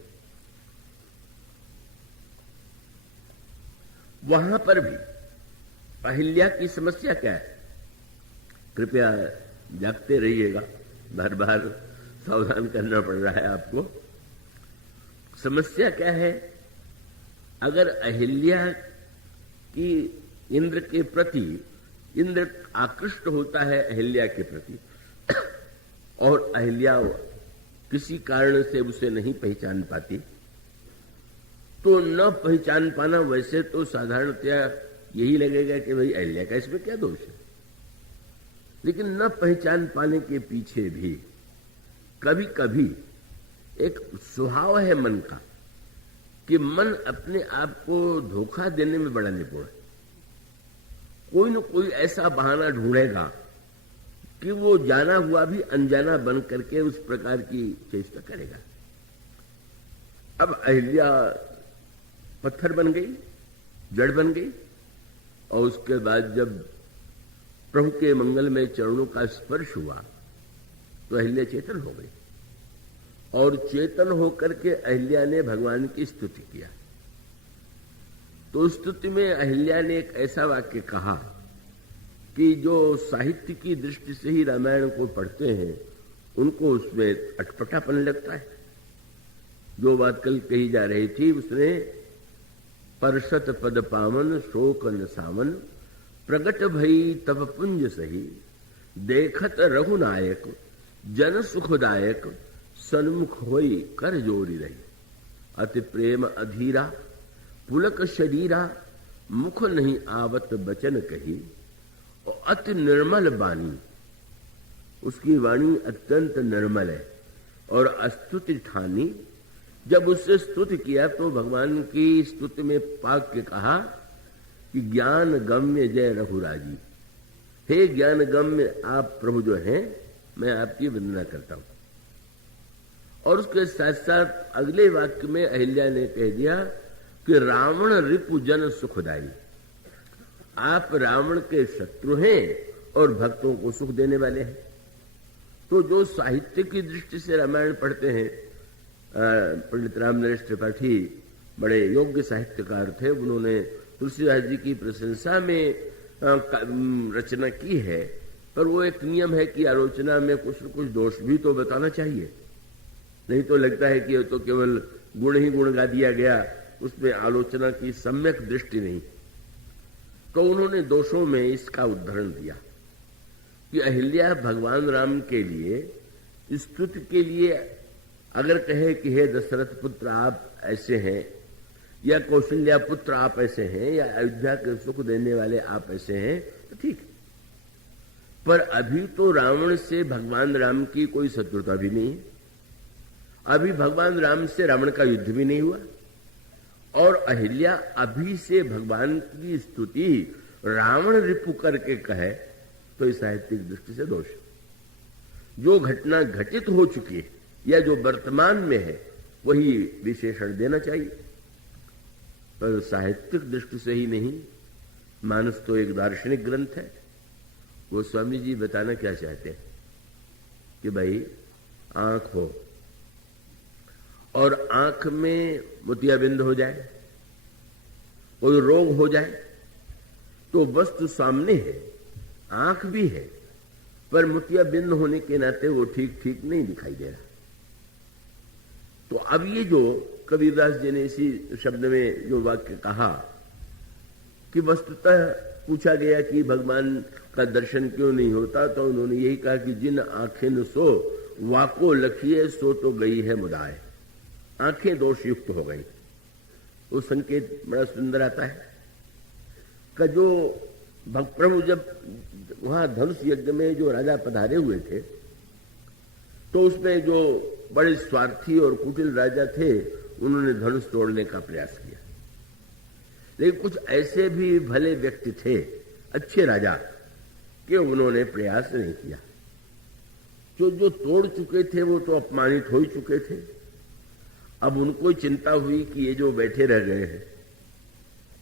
वहां पर भी अहिल्या की समस्या क्या है? कृपया जागते रहिएगा, बार बार सावधान करना पड़ रहा है आपको। समस्या क्या है? अगर अहिल्या की इंद्र के प्रति, इंद्र आकृष्ट होता है अहिल्या के प्रति, और अहिल्या किसी कारण से उसे नहीं पहचान पाती, तो न पहचान पाना वैसे तो साधारणतया यही लगेगा कि भाई अहिल्या का इसमें क्या दोष है। लेकिन न पहचान पाने के पीछे भी कभी कभी एक स्वभाव है मन का कि मन अपने आप को धोखा देने में बड़ा निपुण है। कोई न कोई ऐसा बहाना ढूंढेगा कि वो जाना हुआ भी अनजाना बन करके उस प्रकार की चेष्टा करेगा। अब अहिल्या पत्थर बन गई, जड़ बन गई, और उसके बाद जब प्रभु के मंगलमय चरणों का स्पर्श हुआ तो अहिल्या चेतन हो गई, और चेतन होकर के अहिल्या ने भगवान की स्तुति किया। तो स्तुति में अहिल्या ने एक ऐसा वाक्य कहा कि जो साहित्य की दृष्टि से ही रामायण को पढ़ते हैं उनको उसमें अटपटापन लगता है। जो बात कल कही जा रही थी, उसने परसत पद पावन शोक न सावन, प्रगट भई तब पुंज सही, देखत रघुनायक जन सुखदायक, सन्मुख होई कर जोरी रही, अति प्रेम अधीरा पुलक शरीरा, मुख नहीं आवत बचन कही, और अति निर्मल वाणी, उसकी वाणी अत्यंत निर्मल है। और अस्तुति ठानी, जब उससे स्तुति किया तो भगवान की स्तुति में पाक के कहा कि ज्ञान गम्य जय रघुराजी, हे ज्ञान गम्य आप प्रभु जो हैं मैं आपकी वंदना करता हूं। और उसके साथ साथ अगले वाक्य में अहिल्या ने कह दिया कि रावण रिपु जन सुखदाई, आप रावण के शत्रु हैं और भक्तों को सुख देने वाले हैं। तो जो साहित्य की दृष्टि से रामायण पढ़ते हैं, पंडित राम नरेश त्रिपाठी बड़े योग्य साहित्यकार थे, उन्होंने तुलसीदास जी की प्रशंसा में रचना की है, पर वो एक नियम है कि आलोचना में कुछ न कुछ दोष भी तो बताना चाहिए, नहीं तो लगता है कि तो केवल गुण ही गुण गा दिया गया, उसमें आलोचना की सम्यक दृष्टि नहीं। तो उन्होंने दोषों में इसका उदाहरण दिया कि अहिल्या भगवान राम के लिए स्तुति के लिए अगर कहे कि हे दशरथ पुत्र आप ऐसे हैं, या कौशल्या पुत्र आप ऐसे हैं, या अयोध्या के सुख देने वाले आप ऐसे हैं, तो ठीक। पर अभी तो रावण से भगवान राम की कोई शत्रुता भी नहीं है, अभी भगवान राम से रावण का युद्ध भी नहीं हुआ, और अहिल्या अभी से भगवान की स्तुति रावण रिपु करके कहे तो इस साहित्यिक दृष्टि से दोष। जो घटना घटित हो चुकी है या जो वर्तमान में है वही विशेषण देना चाहिए, पर साहित्यिक दृष्टि से ही नहीं। मानस तो एक दार्शनिक ग्रंथ है। वो स्वामी जी बताना क्या चाहते हैं कि भाई आंख हो और आंख में मोतियाबिंद हो जाए, कोई रोग हो जाए, तो वस्तु सामने है, आंख भी है, पर मोतियाबिंद होने के नाते वो ठीक ठीक नहीं दिखाई दे रहा। तो अब ये जो कबीरदास जी ने इसी शब्द में जो वाक्य कहा कि वस्तुतः पूछा गया कि भगवान का दर्शन क्यों नहीं होता, तो उन्होंने यही कहा कि जिन आंखें सो वाको लखिए सो तो गई है मुदाए, आंखें दोष युक्त हो गई। वो संकेत बड़ा सुंदर आता है कि जो प्रभु जब वहां धनुष यज्ञ में जो राजा पधारे हुए थे, तो उसमें जो बड़े स्वार्थी और कुटिल राजा थे उन्होंने धनुष तोड़ने का प्रयास किया, लेकिन कुछ ऐसे भी भले व्यक्ति थे, अच्छे राजा, कि उन्होंने प्रयास नहीं किया। जो तोड़ चुके थे वो तो अपमानित हो ही चुके थे। अब उनको चिंता हुई कि ये जो बैठे रह गए हैं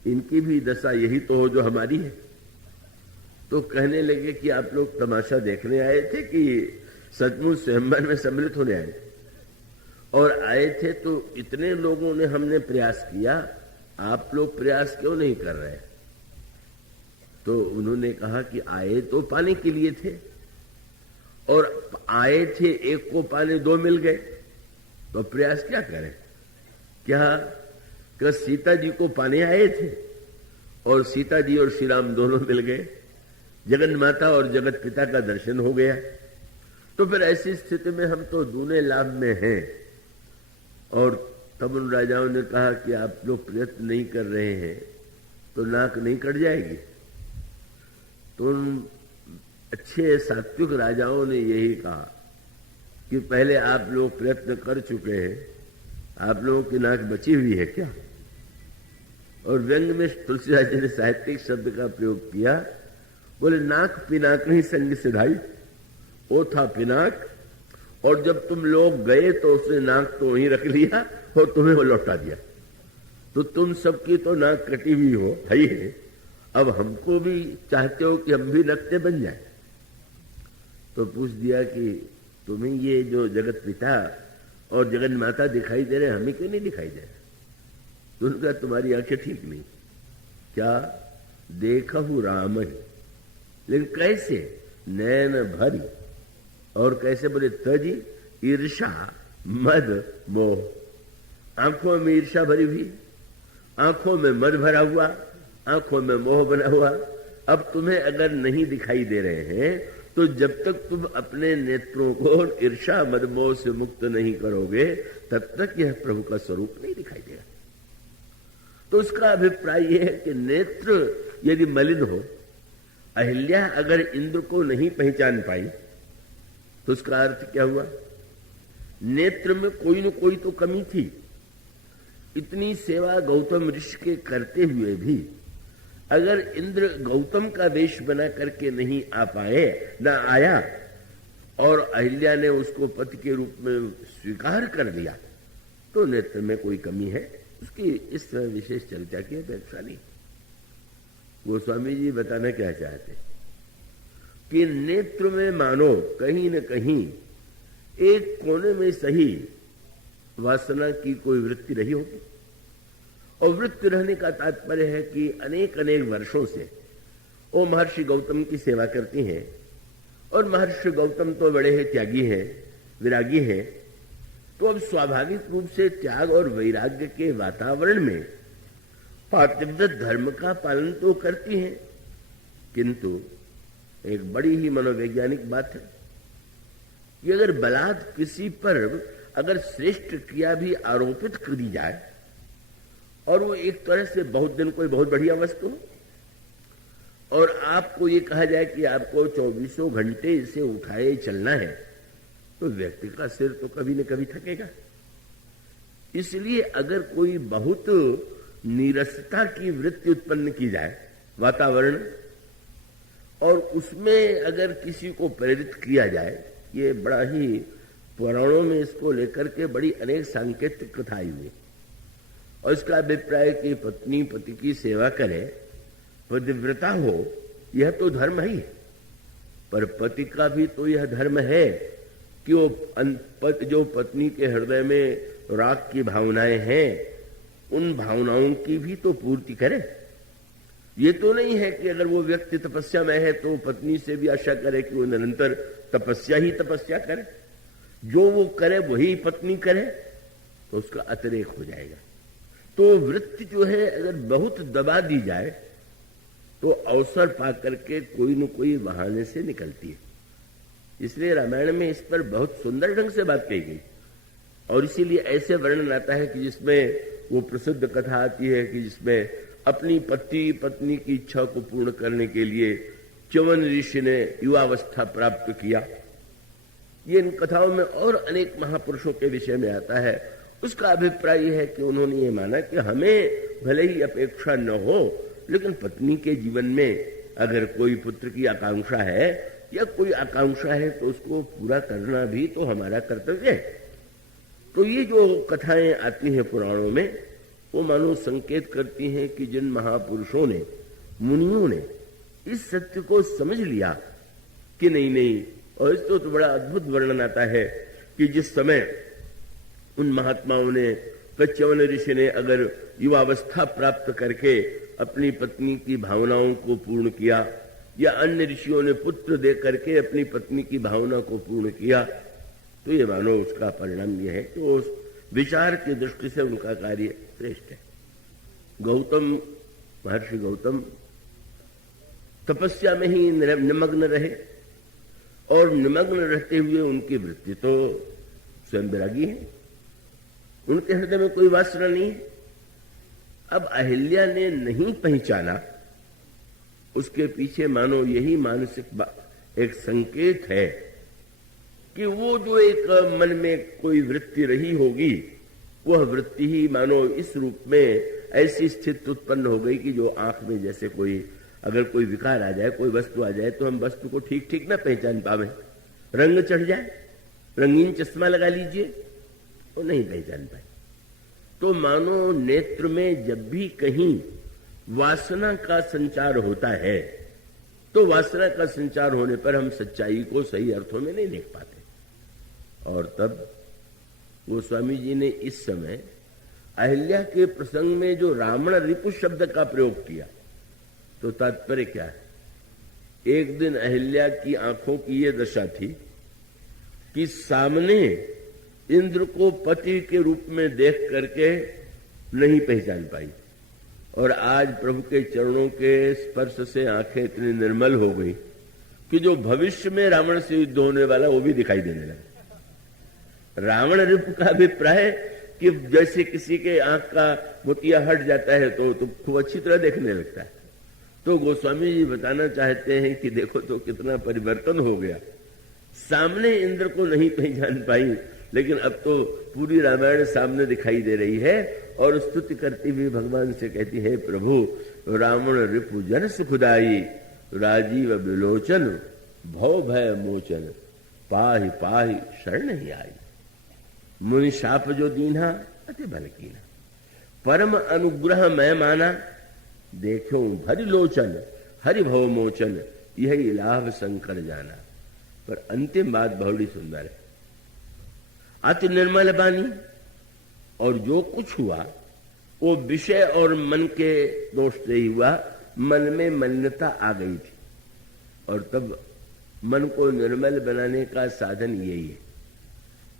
इनकी भी दशा यही तो हो जो हमारी है। तो कहने लगे कि आप लोग तमाशा देखने आए थे कि सचमुच स्वयंवर में सम्मिलित होने आए थे? और आए थे तो इतने लोगों ने हमने प्रयास किया, आप लोग प्रयास क्यों नहीं कर रहे? तो उन्होंने कहा कि आए तो पाने के लिए थे, और आए थे एक को पाने दो मिल गए, तो प्रयास क्या करें? क्या सीता जी को पाने आए थे और सीता जी और श्री राम दोनों मिल गए, जगन माता और जगत पिता का दर्शन हो गया। तो फिर ऐसी स्थिति में हम तो दूने लाभ में हैं। और तब उन राजाओं ने कहा कि आप लोग प्रयत्न नहीं कर रहे हैं तो नाक नहीं कट जाएगी। तो उन अच्छे सात्विक राजाओं ने यही कहा कि पहले आप लोग प्रयत्न कर चुके हैं, आप लोगों की नाक बची हुई है क्या? और व्यंग में तुलसीदास जी ने साहित्यिक शब्द का प्रयोग किया, बोले नाक पिनाक नहीं संग सिधाई, वो था पिनाक, और जब तुम लोग गए तो उसने नाक तो वहीं रख लिया और तुम्हें वो लौटा दिया। तो तुम सबकी तो नाक कटी हुई हो है, अब हमको भी चाहते हो कि हम भी नकते बन जाए। तो पूछ दिया कि तुम्हें ये जो जगत पिता और जगन माता दिखाई दे रहे, हमें क्यों नहीं दिखाई दे रहे? तो उनका तुम्हारी आंखें ठीक नहीं। क्या देखहु राम ही, लेकिन कैसे? नैन भरी, और कैसे? बोले तजी ईर्षा मद मोह, आंखों में ईर्षा भरी हुई, आंखों में मद भरा हुआ, आंखों में मोह बना हुआ। अब तुम्हें अगर नहीं दिखाई दे रहे हैं तो जब तक तुम अपने नेत्रों को ईर्षा मद मोह से मुक्त नहीं करोगे तब तक यह प्रभु का स्वरूप नहीं दिखाई देगा। तो उसका अभिप्राय यह है कि नेत्र यदि मलिन हो, अहिल्या अगर इंद्र को नहीं पहचान पाई तो उसका अर्थ क्या हुआ? नेत्र में कोई न कोई तो कमी थी। इतनी सेवा गौतम ऋषि के करते हुए भी अगर इंद्र गौतम का वेश बना करके नहीं आ पाए, ना आया, और अहिल्या ने उसको पति के रूप में स्वीकार कर लिया, तो नेत्र में कोई कमी है उसकी इस तरह विशेष चर्चा की अपेक्षा नहीं। गोस्वामी जी बताना क्या चाहते कि नेत्र में मानो कहीं न कहीं एक कोने में सही वासना की कोई वृत्ति रही होगी, और वृत्ति रहने का तात्पर्य है कि अनेक अनेक वर्षों से वो महर्षि गौतम की सेवा करती हैं, और महर्षि गौतम तो बड़े ही त्यागी हैं, विरागी हैं, तो अब स्वाभाविक रूप से त्याग और वैराग्य के वातावरण में पातिव्रत धर्म का पालन तो करती हैं, किंतु एक बड़ी ही मनोवैज्ञानिक बात है कि अगर बलात् किसी पर अगर श्रेष्ठ क्रिया भी आरोपित कर दी जाए और वो एक तरह से बहुत दिन कोई बहुत बढ़िया वस्तु हो, और आपको ये कहा जाए कि आपको 24 घंटे इसे उठाए चलना है, तो व्यक्ति का सिर तो कभी न कभी थकेगा। इसलिए अगर कोई बहुत नीरसता की वृत्ति उत्पन्न की जाए वातावरण, और उसमें अगर किसी को प्रेरित किया जाए, ये बड़ा ही पुराणों में इसको लेकर के बड़ी अनेक सांकेतिक कथाएं हुई, और इसका अभिप्राय कि पत्नी पति की सेवा करे, पतिव्रता हो, यह तो धर्म ही है, पर पति का भी तो यह धर्म है कि वो जो पत्नी के हृदय में राग की भावनाएं हैं, उन भावनाओं की भी तो पूर्ति करे। ये तो नहीं है कि अगर वो व्यक्ति तपस्या में है तो पत्नी से भी आशा करे कि वो निरंतर तपस्या ही तपस्या करे, जो वो करे वही पत्नी करे, तो उसका अतिरेक हो जाएगा। तो वृत्ति जो है अगर बहुत दबा दी जाए तो अवसर पा करके कोई न कोई बहाने से निकलती है। इसलिए रामायण में इस पर बहुत सुंदर ढंग से बात कही गई, और इसीलिए ऐसे वर्णन आता है कि जिसमें वो प्रसिद्ध कथा आती है कि जिसमें अपनी पत्नी की इच्छा को पूर्ण करने के लिए च्यवन ऋषि ने युवावस्था प्राप्त किया। ये इन कथाओं में और अनेक महापुरुषों के विषय में आता है। उसका अभिप्राय है कि उन्होंने ये माना कि हमें भले ही अपेक्षा न हो, लेकिन पत्नी के जीवन में अगर कोई पुत्र की आकांक्षा है या कोई आकांक्षा है तो उसको पूरा करना भी तो हमारा कर्तव्य है। तो ये जो कथाएं आती हैं पुराणों में, वो मानो संकेत करती हैं कि जिन महापुरुषों ने, मुनियों ने इस सत्य को समझ लिया कि नहीं, और इसको तो बड़ा अद्भुत वर्णन आता है कि जिस समय उन महात्माओं ने, च्यवन ऋषि ने अगर युवावस्था प्राप्त करके अपनी पत्नी की भावनाओं को पूर्ण किया, या अन्य ऋषियों ने पुत्र दे करके अपनी पत्नी की भावना को पूर्ण किया, तो ये मानो उसका परिणाम यह है कि उस विचार की दृष्टि से उनका कार्य श्रेष्ठ है। महर्षि गौतम तपस्या में ही निमग्न रहे, और निमग्न रहते हुए उनकी वृत्ति तो स्वयं विरागी है, उनके हृदय में कोई वासना नहीं है। अब अहिल्या ने नहीं पहचाना, उसके पीछे मानो यही मानसिक एक संकेत है कि वो जो एक मन में कोई वृत्ति रही होगी, वह वृत्ति ही मानो इस रूप में ऐसी स्थिति उत्पन्न हो गई कि जो आंख में जैसे अगर कोई विकार आ जाए, कोई वस्तु आ जाए, तो हम वस्तु को ठीक ठीक ना पहचान पावे। रंग चढ़ जाए, रंगीन चश्मा लगा लीजिए, तो नहीं पहचान पाए। तो मानो नेत्र में जब भी कहीं वासना का संचार होता है, तो वासना का संचार होने पर हम सच्चाई को सही अर्थों में नहीं देख पाते। और तब गोस्वामी जी ने इस समय अहिल्या के प्रसंग में जो रावण रिपु शब्द का प्रयोग किया, तो तात्पर्य क्या है? एक दिन अहिल्या की आंखों की यह दशा थी कि सामने इंद्र को पति के रूप में देख करके नहीं पहचान पाई, और आज प्रभु के चरणों के स्पर्श से आंखें इतनी निर्मल हो गई कि जो भविष्य में रावण से युद्ध होने वाला वो भी दिखाई देने लगा। रावण रिपु का अभिप्राय कि जैसे किसी के आंख का मोतिया हट जाता है तो खूब अच्छी तरह देखने लगता है। तो गोस्वामी जी बताना चाहते हैं कि देखो तो कितना परिवर्तन हो गया। सामने इंद्र को नहीं पहचान पाई, लेकिन अब तो पूरी रामायण सामने दिखाई दे रही है, और स्तुति करती हुई भगवान से कहती है, प्रभु रावण रिपु जन सुखदाई, राजीव विलोचन भव भय मोचन, पाहि पाहि शरण ही आई। मुनि शाप जो दीन्हा अति भल कीन्हा। परम अनुग्रह मैं माना, देखो भरि लोचन हरि भव मोचन, यही लाभ शंकर जाना। पर अंतिम बात बड़ी सुंदर है। अति निर्मल बानी, और जो कुछ हुआ वो विषय और मन के दोष से ही हुआ। मन में मलिनता आ गई थी, और तब मन को निर्मल बनाने का साधन यही है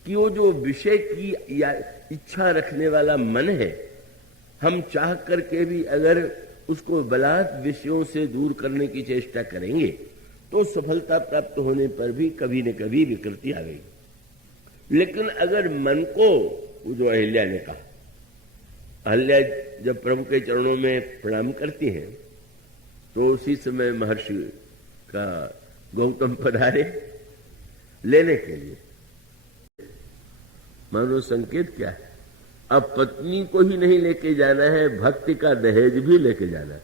कि वो जो विषय की या इच्छा रखने वाला मन है, हम चाह करके भी अगर उसको बलात् विषयों से दूर करने की चेष्टा करेंगे तो सफलता प्राप्त होने पर भी कभी न कभी विकृति आ गई। लेकिन अगर मन को, वो जो अहिल्या ने कहा, अहिल्या जब प्रभु के चरणों में प्रणाम करती हैं तो उसी समय महर्षि का गौतम पधारे लेने के लिए। मानो संकेत क्या है, अब पत्नी को ही नहीं लेके जाना है, भक्ति का दहेज भी लेके जाना है।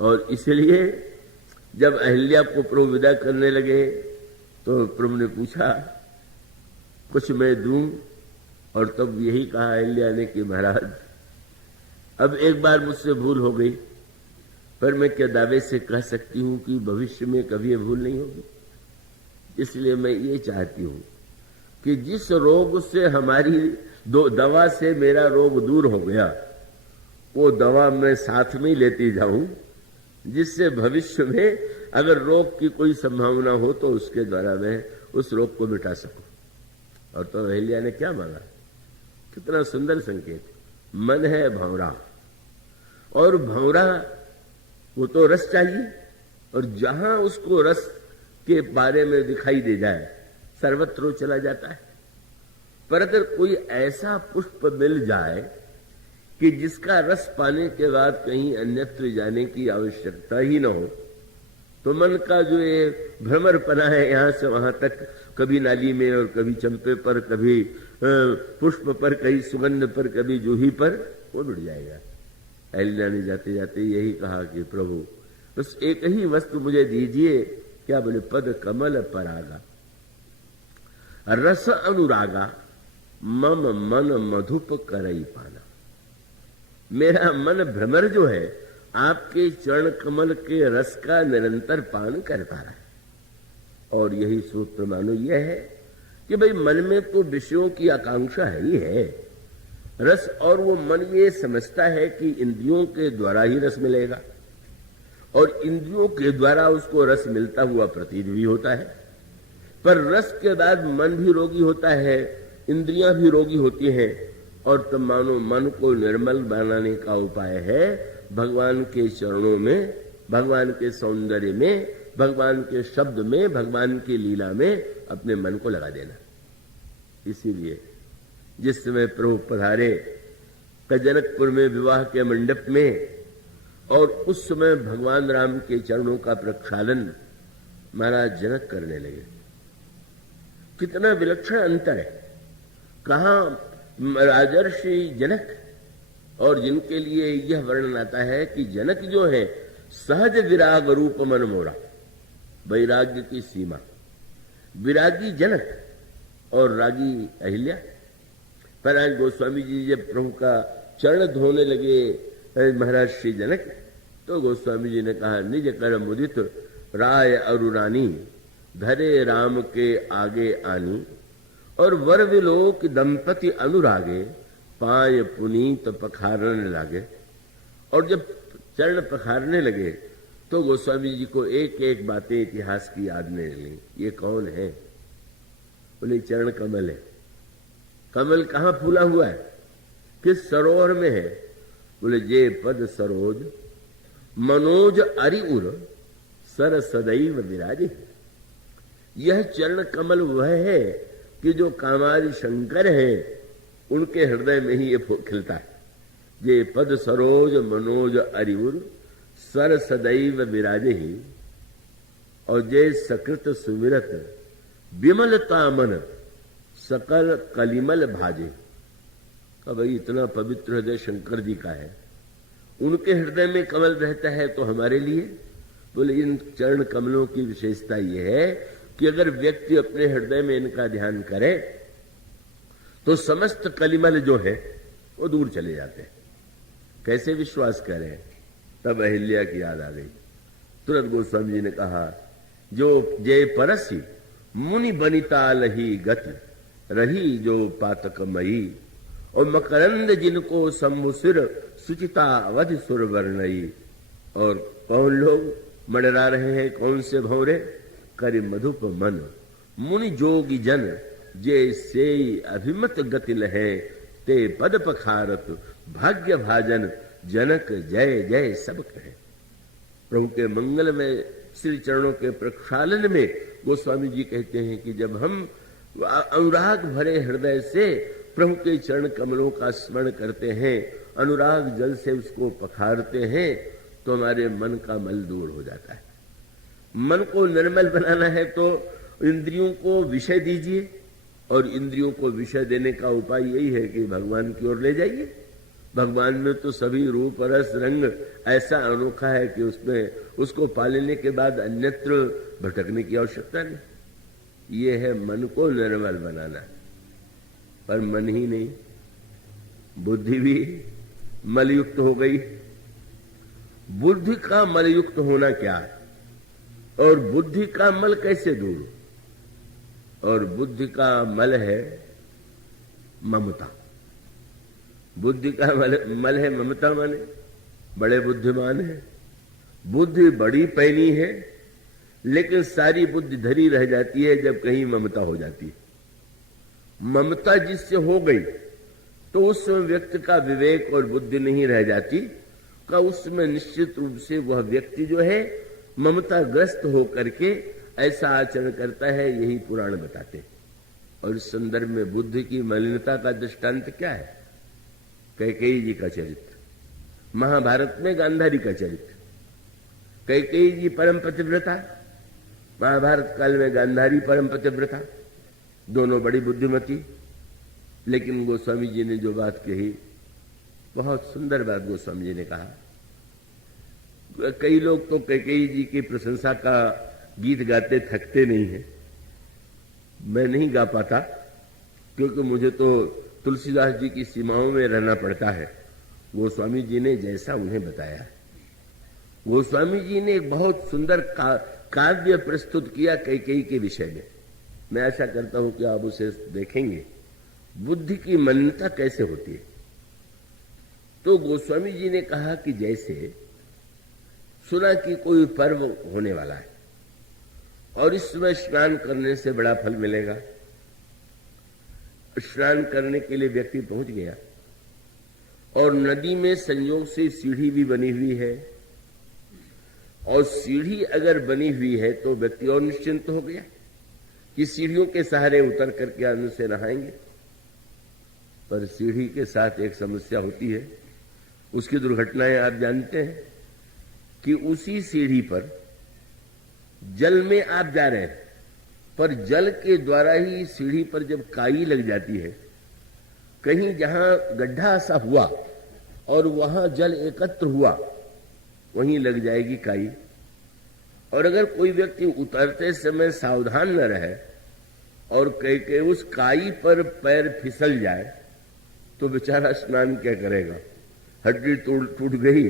और इसलिए जब अहिल्या को प्रभु विदा करने लगे तो प्रभु ने पूछा कुछ मैं दूं, और तब यही कहा अहिल्या ने कि महाराज अब एक बार मुझसे भूल हो गई, पर मैं क्या दावे से कह सकती हूं कि भविष्य में कभी ये भूल नहीं होगी। इसलिए मैं ये चाहती हूं कि जिस रोग से हमारी दवा से मेरा रोग दूर हो गया, वो दवा मैं साथ में ही लेती जाऊं, जिससे भविष्य में अगर रोग की कोई संभावना हो तो उसके द्वारा मैं उस रोग को मिटा सकूं। और तो अहिल्या ने क्या मांगा, कितना सुंदर संकेत। मन है भंवरा, और भंवरा वो तो रस चाहिए, और जहां उसको रस के बारे में दिखाई दे जाए सर्वत्र चला जाता है। पर अगर कोई ऐसा पुष्प मिल जाए कि जिसका रस पाने के बाद कहीं अन्यत्र जाने की आवश्यकता ही न हो, तो मन का जो ये भ्रमरपना है यहां से वहां तक, कभी नाली में और कभी चंपे पर, कभी पुष्प पर, कहीं सुगंध पर, कभी जूही पर, वो मिट जाएगा। अहिल्या ने जाते जाते यही कहा कि प्रभु बस एक ही वस्तु मुझे दीजिए। क्या बोले, पद कमल परागा रस अनुरागा मम मन मधुप करई पाना। मेरा मन भ्रमर जो है आपके चरण कमल के रस का निरंतर पान करता रहा। और यही सूत्र मानो यह है कि भाई मन में तो विषयों की आकांक्षा है ही है रस, और वो मन ये समझता है कि इंद्रियों के द्वारा ही रस मिलेगा, और इंद्रियों के द्वारा उसको रस मिलता हुआ प्रतीत भी होता है। पर रस के बाद मन भी रोगी होता है, इंद्रियां भी रोगी होती हैं, और तब मानो मन को निर्मल बनाने का उपाय है भगवान के चरणों में, भगवान के सौंदर्य में, भगवान के शब्द में, भगवान की लीला में अपने मन को लगा देना। इसीलिए जिस समय प्रभु पधारे जनकपुर में विवाह के मंडप में, और उस समय भगवान राम के चरणों का प्रक्षालन महाराज जनक करने लगे। कितना विलक्षण अंतर है। कहां राजर्षि जनक, और जिनके लिए यह वर्णन आता है कि जनक जो है सहज विराग रूप मन मोरा, वैराग्य की सीमा। विरागी जनक और रागी अहिल्या। पर आज गोस्वामी जी जब प्रभु का चरण धोने लगे महाराज श्री जनक, तो गोस्वामी जी ने कहा निज कर मुदित राय अरुरानी, धरे राम के आगे आनी, और वर विलोक दंपति अनुरागे, पाय पुनीत पखारने लागे। और जब चरण पखारने लगे तो गोस्वामी जी को एक एक बातें इतिहास की याद में ली। ये कौन है? बोले चरण कमल है। कमल कहाँ फूला हुआ है? किस सरोवर में है? बोले जे पद सरोज मनोज अरिउर सर सदैव विराजे। यह चरण कमल वह है कि जो कामादि शंकर है उनके हृदय में ही ये खिलता है। जे पद सरोज मनोज अरिउर सर सदैव विराजे ही, और जे सकृत सुमिरत विमलता मन सकल कलिमल भाजे। अब भाई इतना पवित्र हृदय शंकर जी का है, उनके हृदय में कमल रहता है, तो हमारे लिए बोले इन चरण कमलों की विशेषता यह है कि अगर व्यक्ति अपने हृदय में इनका ध्यान करे तो समस्त कलिमल जो है वो दूर चले जाते हैं। कैसे विश्वास करें? तब अहिल्या की याद आ गई। तुरंत गोस्वामी जी ने कहा, जो जय परसी मुनि बनिता लही गति, रही जो पातकमयी, और मकरंद जिनको शंभुसिर सुचिता अवधि सुर वर्णई। और कौन लोग मडरा रहे हैं, कौन से भौरे? करि मधुप मन मुनि जोगी जन, जे से अभिमत गति लहे, ते पद पखारत भाग्य भाजन, जनक जय जय सब कहे। प्रभु के मंगल में श्री चरणों के प्रक्षालन में गोस्वामी जी कहते हैं कि जब हम अनुराग भरे हृदय से प्रभु के चरण कमलों का स्मरण करते हैं, अनुराग जल से उसको पखारते हैं, तो हमारे मन का मल दूर हो जाता है। मन को निर्मल बनाना है तो इंद्रियों को विषय दीजिए, और इंद्रियों को विषय देने का उपाय यही है कि भगवान की ओर ले जाइए। भगवान में तो सभी रूप रस रंग ऐसा अनोखा है कि उसमें उसको पा लेने के बाद अन्यत्र भटकने की आवश्यकता नहीं। ये है मन को निर्मल बनाना। पर मन ही नहीं, बुद्धि भी मलयुक्त हो गई। बुद्धि का मलयुक्त होना क्या है, और बुद्धि का मल कैसे दूर? और बुद्धि का मल है ममता। बुद्धि का मल है ममता, माने बड़े बुद्धिमान है, बुद्धि बड़ी पैनी है, लेकिन सारी बुद्धि धरी रह जाती है जब कहीं ममता हो जाती है। ममता जिससे हो गई तो उसमें व्यक्ति का विवेक और बुद्धि नहीं रह जाती का, उसमें निश्चित रूप से वह व्यक्ति जो है ममता ग्रस्त होकर के ऐसा आचरण करता है। यही पुराण बताते हैं। और इस संदर्भ में बुद्धि की मलिनता का दृष्टांत क्या है? कैकेयी जी का चरित्र, महाभारत में गांधारी का चरित्र। कैकेयी जी परम पतिव्रता, महाभारत काल में गांधारी परम पतिव्रता, दोनों बड़ी बुद्धिमती। लेकिन गोस्वामी जी ने जो बात कही, बहुत सुंदर बात गोस्वामी जी ने कहा। कई लोग तो कैकेयी जी की प्रशंसा का गीत गाते थकते नहीं है। मैं नहीं गा पाता, क्योंकि मुझे तो तुलसीदास जी की सीमाओं में रहना पड़ता है। गोस्वामी जी ने जैसा उन्हें बताया, गोस्वामी जी ने एक बहुत सुंदर काव्य प्रस्तुत किया कैकेयी के विषय में। मैं आशा करता हूं कि आप उसे देखेंगे, बुद्धि की मलिनता कैसे होती है। तो गोस्वामी जी ने कहा कि जैसे सुना कि कोई पर्व होने वाला है और इसमें स्नान करने से बड़ा फल मिलेगा। स्नान करने के लिए व्यक्ति पहुंच गया और नदी में संयोग से सीढ़ी भी बनी हुई है, और सीढ़ी अगर बनी हुई है तो व्यक्ति और निश्चिंत हो गया कि सीढ़ियों के सहारे उतर करके आनंद से नहाएंगे। पर सीढ़ी के साथ एक समस्या होती है, उसकी दुर्घटनाएं आप जानते हैं कि उसी सीढ़ी पर जल में आप जा रहे हैं, पर जल के द्वारा ही सीढ़ी पर जब काई लग जाती है, कहीं जहां गड्ढा सा हुआ और वहां जल एकत्र हुआ, वहीं लग जाएगी काई। और अगर कोई व्यक्ति उतरते समय सावधान न रहे और कहीं उस काई पर पैर फिसल जाए तो बेचारा स्नान क्या करेगा? हड्डी टूट गई,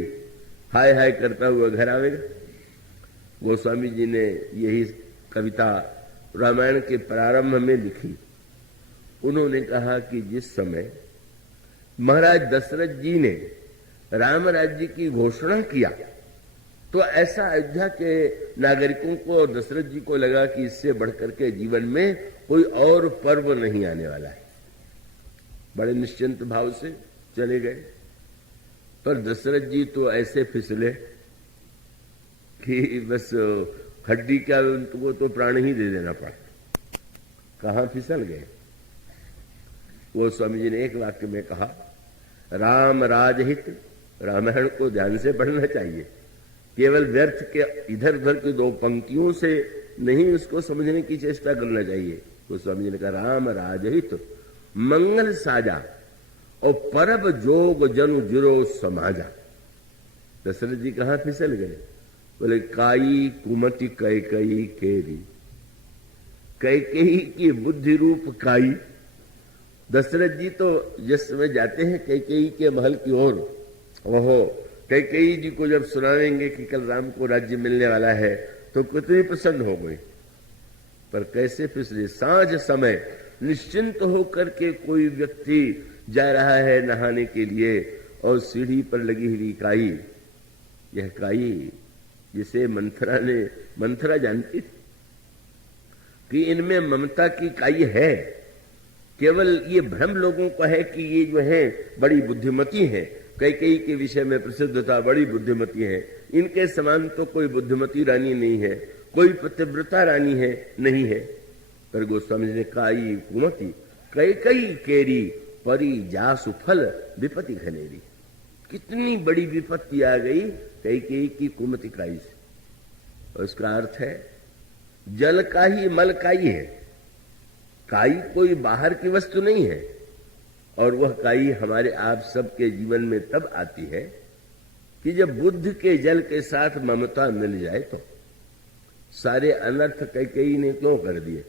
हाय हाय करता हुआ घर आवेगा। गोस्वामी जी ने यही कविता रामायण के प्रारंभ में लिखी। उन्होंने कहा कि जिस समय महाराज दशरथ जी ने राम राज्य की घोषणा किया तो ऐसा अयोध्या के नागरिकों को और दशरथ जी को लगा कि इससे बढ़कर के जीवन में कोई और पर्व नहीं आने वाला है। बड़े निश्चिंत भाव से चले गए, पर दशरथ जी तो ऐसे फिसले कि बस हड्डी क्या, उनको तो प्राण ही दे देना पड़ा। कहां फिसल गए? वो स्वामी जी ने एक वाक्य में कहा, राम राजहित। रामायण को ध्यान से पढ़ना चाहिए, केवल व्यर्थ के इधर उधर की दो पंक्तियों से नहीं उसको समझने की चेष्टा करना चाहिए। तो स्वामी जी ने कहा, राम राजहित मंगल साजा और परब जोग जनु जुरो समाजा। दशरथ जी कहां फिसल गए? बोले, काई कुमति कैकई केरी, कैकेयी की बुद्धि रूप काई। दशरथ जी तो जिस समय जाते हैं कैकेयी के महल की ओर, ओहो, कैकेयी जी को जब सुनाएंगे कि कल राम को राज्य मिलने वाला है तो कितनी प्रसन्न हो गई। पर कैसे फिसले, सांझ समय निश्चिंत होकर के कोई व्यक्ति जा रहा है नहाने के लिए और सीढ़ी पर लगी हुई काई, यह काई जिसे मंथरा जानती थी कि इनमें ममता की काई है। केवल ये भ्रम लोगों का है कि ये जो है बड़ी बुद्धिमती है, कैकेयी के विषय में प्रसिद्ध था, बड़ी बुद्धिमती है। इनके समान तो कोई बुद्धिमती रानी नहीं है, कोई पतिव्रता रानी है नहीं है। पर गोस्वामी जी ने काई कुमति कैकेयी केरी परी जासु फल विपत्ति घनेरी। कितनी बड़ी विपत्ति आ गई कैकेयी की कुमति काई से। और उसका अर्थ है जल का ही मल काई है। काई कोई बाहर की वस्तु नहीं है, और वह काई हमारे आप सबके जीवन में तब आती है कि जब बुद्ध के जल के साथ ममता मिल जाए। तो सारे अनर्थ कैकेयी ने क्यों कर दिए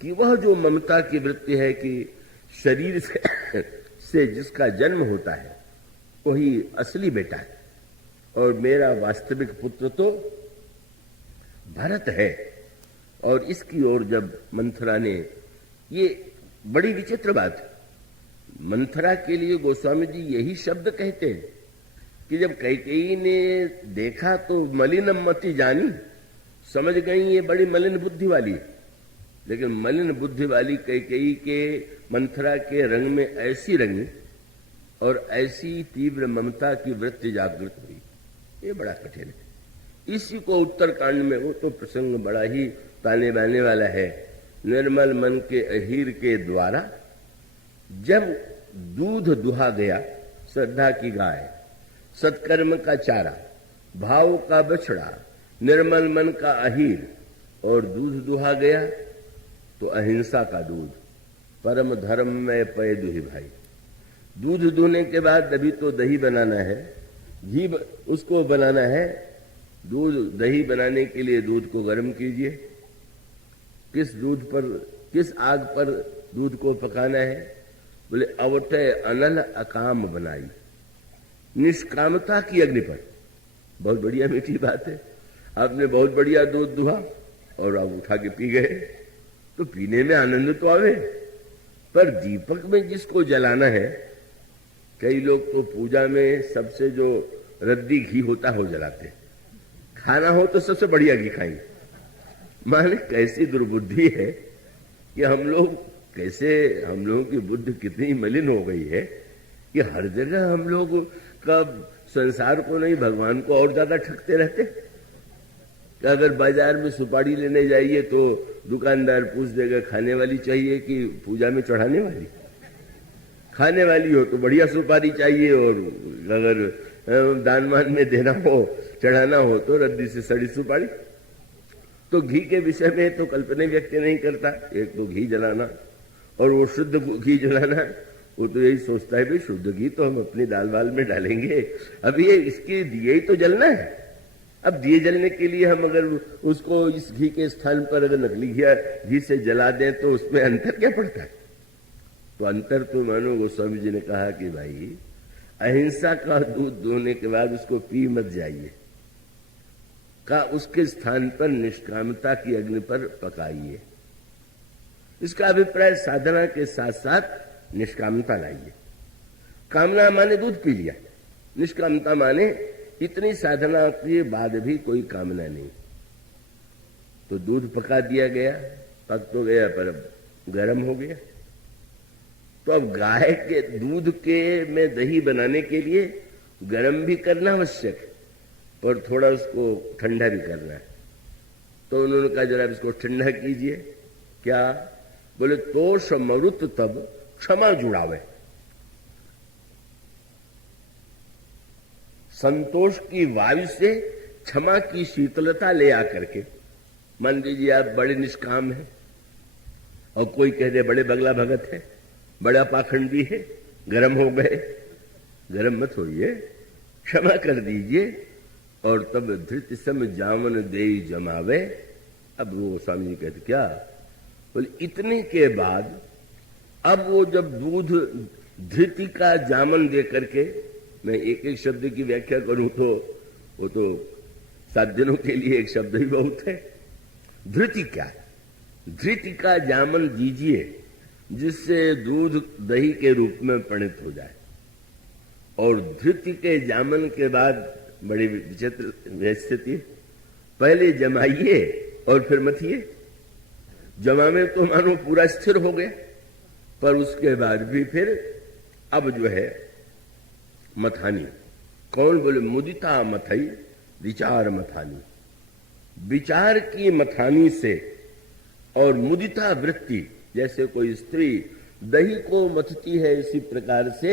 कि वह जो ममता की वृत्ति है कि शरीर से जिसका जन्म होता है वही असली बेटा है, और मेरा वास्तविक पुत्र तो भरत है। और इसकी ओर जब मंथरा ने, ये बड़ी विचित्र बात है, मंथरा के लिए गोस्वामी जी यही शब्द कहते हैं कि जब कैकेयी ने देखा तो मलिनम मति जानी, समझ गई ये बड़ी मलिन बुद्धि वाली। लेकिन मलिन बुद्धि वाली कैकेयी के मंथरा के रंग में ऐसी रंगी और ऐसी तीव्र ममता की वृत्ति जागृत हुई, ये बड़ा कठिन है। इसी को उत्तर कांड में, वो तो प्रसंग बड़ा ही ताने बाने वाला है। निर्मल मन के अहीर के द्वारा जब दूध दुहा गया, श्रद्धा की गाय, सत्कर्म का चारा, भाव का बछड़ा, निर्मल मन का अहीर, और दूध दुहा गया तो अहिंसा का दूध, परम धर्म में पय दुही भाई। दूध दुहने के बाद अभी तो दही बनाना है, घी उसको बनाना है। दूध दही बनाने के लिए दूध को गर्म कीजिए। किस आग पर दूध को पकाना है? बोले अवटे अनल अकाम बनाई, निष्कामता की अग्नि पर। बहुत बढ़िया मीठी बात है। आपने बहुत बढ़िया दूध दुहा और आप उठा के पी गए, तो पीने में आनंद तो आवे, पर दीपक में जिसको जलाना है, कई लोग तो पूजा में सबसे जो रद्दी घी होता हो जलाते, खाना हो तो सबसे बढ़िया घी खाएंगे। माने कैसी दुर्बुद्धि है कि हम लोगों की बुद्धि कितनी मलिन हो गई है कि हर जगह हम लोग का संसार को नहीं भगवान को और ज्यादा ठगते रहते। कि अगर बाजार में सुपारी लेने जाइए तो दुकानदार पूछ देगा खाने वाली चाहिए कि पूजा में चढ़ाने वाली। खाने वाली हो तो बढ़िया सुपारी चाहिए, और अगर दान मान में देना हो, चढ़ाना हो तो रद्दी से सड़ी सुपारी। तो घी के विषय में तो कल्पना व्यक्त नहीं करता। एक तो घी जलाना, और वो शुद्ध घी जलाना, वो तो यही सोचता है भाई शुद्ध घी तो हम अपनी दाल वाल में डालेंगे, अब ये इसके दिए ही तो जलना है। अब दिए जलने के लिए हम अगर उसको इस घी के स्थान पर अगर नकली घी से जला दें तो उसमें अंतर क्या पड़ता है? तो अंतर तो मानो गोस्वामी जी ने कहा कि भाई अहिंसा का दूध दोहने के बाद उसको पी मत जाइए, का उसके स्थान पर निष्कामता की अग्नि पर पकाइए। इसका अभिप्राय साधना के साथ साथ निष्कामता लाइए। कामना माने दूध पी लिया, निष्कामता माने इतनी साधना के बाद भी कोई कामना नहीं। तो दूध पका दिया गया, पक तो गया पर अब गर्म हो गया। तो अब गाय के दूध के में दही बनाने के लिए गर्म भी करना आवश्यक है, पर थोड़ा उसको ठंडा भी करना है। तो उन्होंने कहा जरा इसको ठंडा कीजिए। क्या? बोले तोष मरुत तब क्षमा जुड़ावे। संतोष की वायु से क्षमा की शीतलता ले आकर के, मान लीजिए आप बड़े निष्काम हैं और कोई कह दे बड़े बगला भगत है, बड़ा पाखंडी है, गर्म हो गए, गर्म मत होइए, क्षमा कर दीजिए। और तब धृत सम जामन दे जमावे। अब वो स्वामी जी कहते क्या बोले इतने के बाद अब वो जब दूध धृति का जामन दे करके, मैं एक एक शब्द की व्याख्या करूं तो वो तो 7 दिनों के लिए एक शब्द ही बहुत है। धृति क्या है? धृति का जामन दीजिए जिससे दूध दही के रूप में परिणत हो जाए। और धृति के जामन के बाद बड़ी विचित्र स्थिति, पहले जमाइए और फिर मथिए। जमा में तो मानो पूरा स्थिर हो गया, पर उसके बाद भी फिर अब जो है मथानी। कौन? बोले मुदिता मथई विचार मथानी। विचार की मथानी से और मुदिता वृत्ति, जैसे कोई स्त्री दही को मथती है, इसी प्रकार से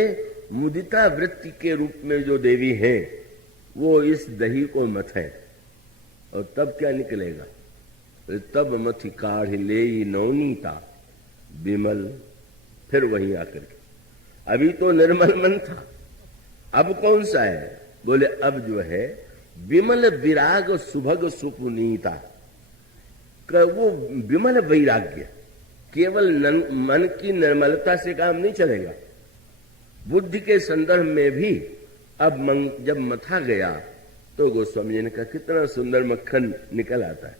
मुदिता वृत्ति के रूप में जो देवी है वो इस दही को मथे। और तब क्या निकलेगा? तब मथी काढ़ ले नवनीता विमल। फिर वही आकर के, अभी तो निर्मल मन था, अब कौन सा है? बोले अब जो है विमल विराग सुभग सुपुनीता। वो विमल वैराग्य, केवल मन की निर्मलता से काम नहीं चलेगा, बुद्धि के संदर्भ में भी अब जब मथा गया तो गोस्वामी जी ने कहा कितना सुंदर मक्खन निकल आता है।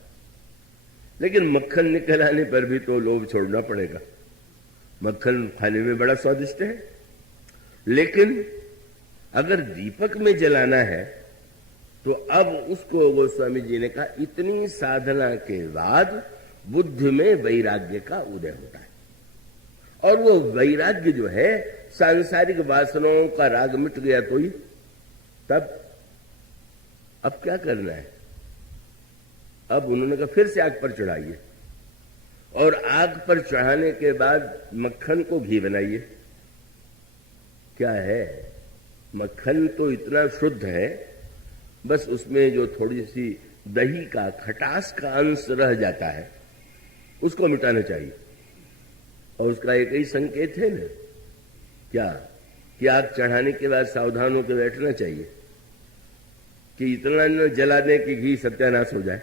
लेकिन मक्खन निकल आने पर भी तो लोभ छोड़ना पड़ेगा। मक्खन खाने में बड़ा स्वादिष्ट है, लेकिन अगर दीपक में जलाना है तो अब उसको गोस्वामी जी ने कहा इतनी साधना के बाद बुद्धि में वैराग्य का उदय होता है। और वो वैराग्य जो है, सांसारिक वासनाओं का राग मिट गया तो ही तब अब क्या करना है? अब उन्होंने कहा फिर से आग पर चढ़ाइए, और आग पर चढ़ाने के बाद मक्खन को घी बनाइए। क्या है? मक्खन तो इतना शुद्ध है, बस उसमें जो थोड़ी सी दही का खटास का अंश रह जाता है उसको मिटाना चाहिए। और उसका एक ही संकेत है ना, क्या कि आग चढ़ाने के बाद सावधान होकर बैठना चाहिए कि इतना न जला दें कि घी सत्यानाश हो जाए।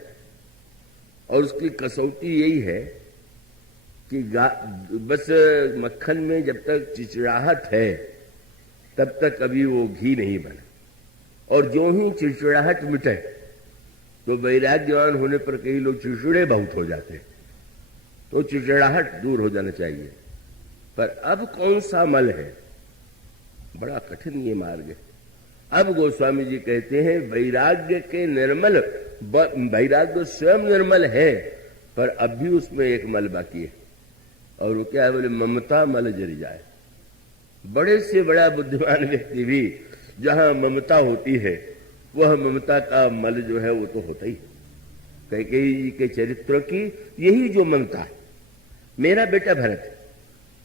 और उसकी कसौटी यही है कि बस मक्खन में जब तक चिड़चिड़ाहट है तब तक कभी वो घी नहीं बना, और जो ही चिड़चिड़ाहट मिटे तो वैराग्यवान होने पर कई लोग चिड़चिड़े बहुत हो जाते हैं, तो चिड़चिड़ाहट दूर हो जाना चाहिए। पर अब कौन सा मल है? बड़ा कठिन ये मार्ग है। अब गोस्वामी जी कहते हैं वैराग्य के निर्मल, वैराग्य स्वयं निर्मल है, पर अब भी उसमें एक मल बाकी है। और वो क्या है? बोले ममता मल जरी जाए। बड़े से बड़ा बुद्धिमान व्यक्ति भी जहां ममता होती है वह ममता का मल जो है वो तो होता ही है। कैकेयी जी के चरित्र की यही जो ममता है। मेरा बेटा भरत,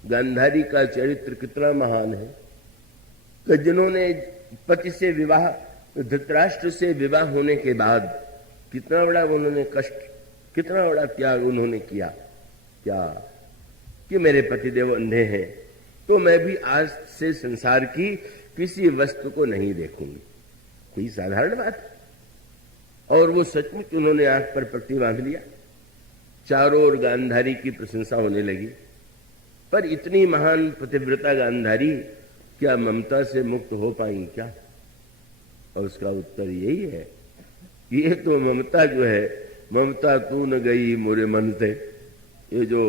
गांधारी का चरित्र कितना महान है कि जिन्होंने पति से विवाह, धृतराष्ट्र से विवाह होने के बाद कितना बड़ा उन्होंने कष्ट, कितना बड़ा त्याग उन्होंने किया। क्या कि मेरे पतिदेव अंधे हैं तो मैं भी आज से संसार की किसी वस्तु को नहीं देखूंगी। यही साधारण बात है। और वो सचमुच उन्होंने आंख पर पट्टी बांध लिया। चारों ओर गांधारी की प्रशंसा होने लगी। पर इतनी महान पतिव्रता गांधारी क्या ममता से मुक्त हो पाएंगी क्या? और उसका उत्तर यही है, ये तो ममता जो है, ममता तू न गई मोरे मन से, ये जो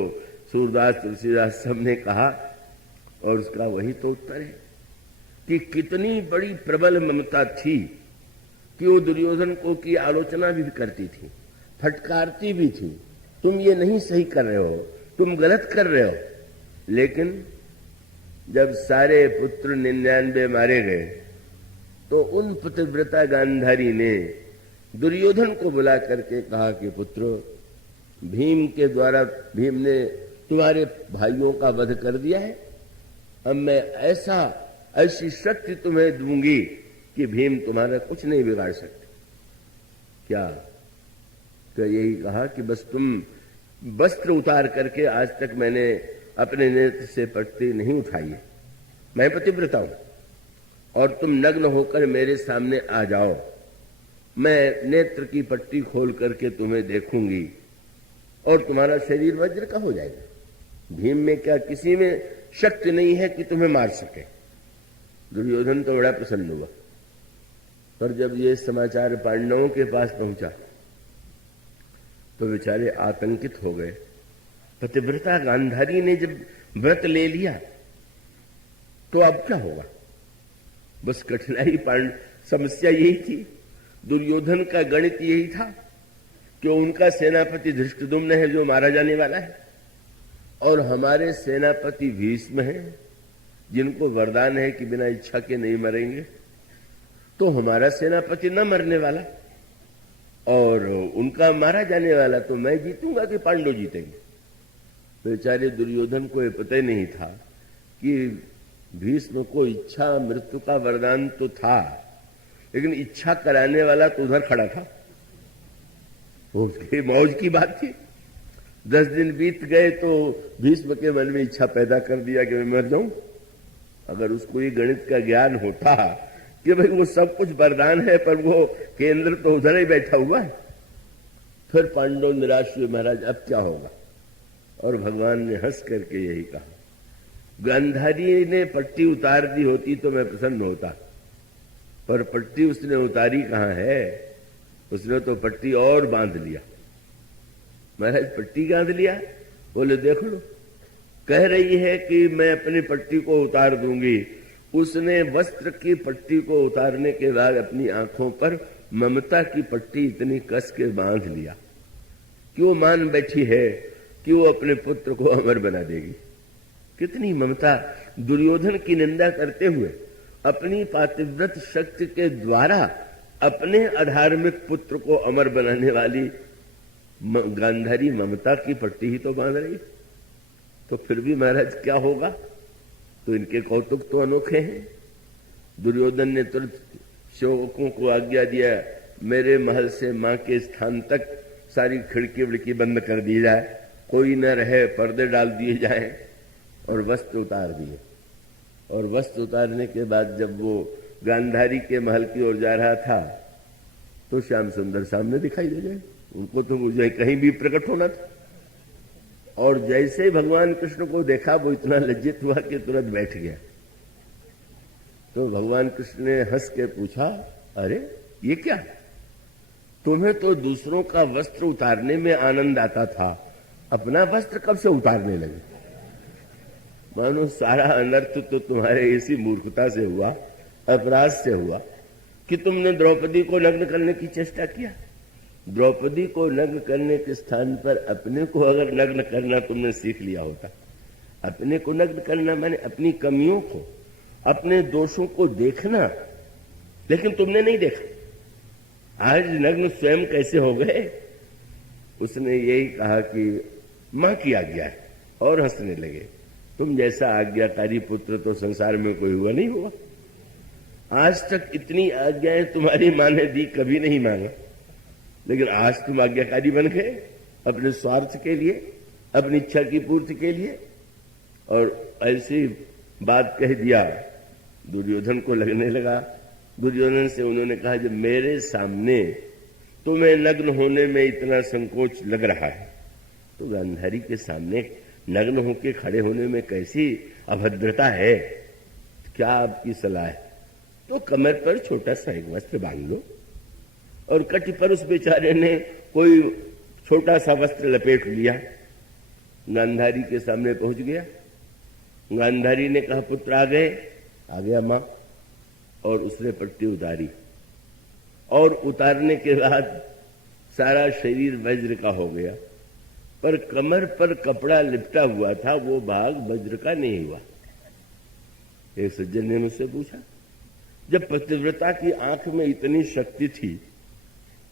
सूरदास तुलसीदास सब ने कहा, और उसका वही तो उत्तर है कि कितनी बड़ी प्रबल ममता थी कि वो दुर्योधन को की आलोचना भी करती थी, फटकारती भी थी, तुम ये नहीं सही कर रहे हो, तुम गलत कर रहे हो। लेकिन जब सारे पुत्र 99 मारे गए तो उन पतिव्रता गांधारी ने दुर्योधन को बुला करके कहा कि पुत्र, भीम के द्वारा भीम ने तुम्हारे भाइयों का वध कर दिया है, अब मैं ऐसी शक्ति तुम्हें दूंगी कि भीम तुम्हारा कुछ नहीं बिगाड़ सकते। क्या? तो यही कहा कि बस तुम वस्त्र उतार करके, आज तक मैंने अपने नेत्र से पट्टी नहीं उठाई है, मैं पतिव्रता हूं, और तुम नग्न होकर मेरे सामने आ जाओ, मैं नेत्र की पट्टी खोल करके तुम्हें देखूंगी और तुम्हारा शरीर वज्र का हो जाएगा। भीम में क्या किसी में शक्ति नहीं है कि तुम्हें मार सके। दुर्योधन तो बड़ा प्रसन्न हुआ, पर जब ये समाचार पांडवों के पास पहुंचा तो बेचारे आतंकित हो गए। पतिव्रता गांधारी ने जब व्रत ले लिया तो अब क्या होगा। बस कठिनाई समस्या यही थी, दुर्योधन का गणित यही था कि उनका सेनापति धृष्टद्युम्न है जो मारा जाने वाला है, और हमारे सेनापति भीष्म है जिनको वरदान है कि बिना इच्छा के नहीं मरेंगे। तो हमारा सेनापति न मरने वाला और उनका मारा जाने वाला, तो मैं जीतूंगा कि पांडव जीतेंगे। बेचारे दुर्योधन को यह पता ही नहीं था कि भीष्म को इच्छा मृत्यु का वरदान तो था, लेकिन इच्छा कराने वाला तो उधर खड़ा था। उसके मौज की बात थी। 10 दिन बीत गए तो भीष्म के मन में इच्छा पैदा कर दिया कि मैं मर जाऊं। अगर उसको ये गणित का ज्ञान होता कि भाई वो सब कुछ वरदान है पर वो केंद्र तो उधर ही बैठा हुआ है, फिर पांडव निराश हुए, महाराज अब क्या होगा। और भगवान ने हंस करके यही कहा, गांधारी ने पट्टी उतार दी होती तो मैं प्रसन्न होता, पर पट्टी उसने उतारी कहां है, उसने तो पट्टी और बांध लिया। महाराज पट्टी बांध लिया? बोले देख लो, कह रही है कि मैं अपनी पट्टी को उतार दूंगी। उसने वस्त्र की पट्टी को उतारने के बाद अपनी आंखों पर ममता की पट्टी इतनी कस के बांध लिया कि वो मान बैठी है कि वो अपने पुत्र को अमर बना देगी। कितनी ममता! दुर्योधन की निंदा करते हुए अपनी पातिव्रत शक्ति के द्वारा अपने अधार्मिक पुत्र को अमर बनाने वाली गांधारी ममता की पट्टी ही तो बांध रही। तो फिर भी महाराज क्या होगा। तो इनके कौतुक तो अनोखे हैं। दुर्योधन ने तुरंत सेवकों को आज्ञा दिया, मेरे महल से मां के स्थान तक सारी खिड़की विड़की बंद कर दी जाए, कोई न रहे, पर्दे डाल दिए जाएं, और वस्त्र उतार दिए। और वस्त्र उतारने के बाद जब वो गांधारी के महल की ओर जा रहा था तो श्याम सुंदर सामने दिखाई दे गए। उनको तो मुझे कहीं भी प्रकट होना था। और जैसे ही भगवान कृष्ण को देखा वो इतना लज्जित हुआ कि तुरंत बैठ गया। तो भगवान कृष्ण ने हंस के पूछा, अरे ये क्या, तुम्हें तो दूसरों का वस्त्र उतारने में आनंद आता था, अपना वस्त्र कब से उतारने लगे। मानो सारा अनर्थ तो तुम्हारे इसी मूर्खता से हुआ, अपराध से हुआ कि तुमने द्रौपदी को नग्न करने की चेष्टा किया। द्रौपदी को नग्न करने के स्थान पर अपने को अगर नग्न करना तुमने सीख लिया होता। अपने को नग्न करना माने अपनी कमियों को, अपने दोषों को देखना, लेकिन तुमने नहीं देखा। आज नग्न स्वयं कैसे हो गए। उसने यही कहा कि मां की आज्ञा है, और हंसने लगे। तुम जैसा आज्ञाकारी पुत्र तो संसार में कोई हुआ नहीं हुआ। आज तक इतनी आज्ञाएं तुम्हारी मां ने दी, कभी नहीं मांगा, लेकिन आज तुम आज्ञाकारी बन गए अपने स्वार्थ के लिए, अपनी इच्छा की पूर्ति के लिए। और ऐसी बात कह दिया, दुर्योधन को लगने लगा। दुर्योधन से उन्होंने कहा, जब मेरे सामने तुम्हें नग्न होने में इतना संकोच लग रहा है तो गांधारी के सामने नग्न होकर खड़े होने में कैसी अभद्रता है। क्या आपकी सलाह है? तो कमर पर छोटा सा एक वस्त्र बांध लो। और कटी पर उस बेचारे ने कोई छोटा सा वस्त्र लपेट लिया, गांधारी के सामने पहुंच गया। गांधारी ने कहा, पुत्र आ गए? आ गया मां। और उसने पट्टी उतारी, और उतारने के बाद सारा शरीर वज्र का हो गया, पर कमर पर कपड़ा लिपटा हुआ था, वो भाग वज्र का नहीं हुआ। एक सज्जन ने मुझसे पूछा, जब पतिव्रता की आंख में इतनी शक्ति थी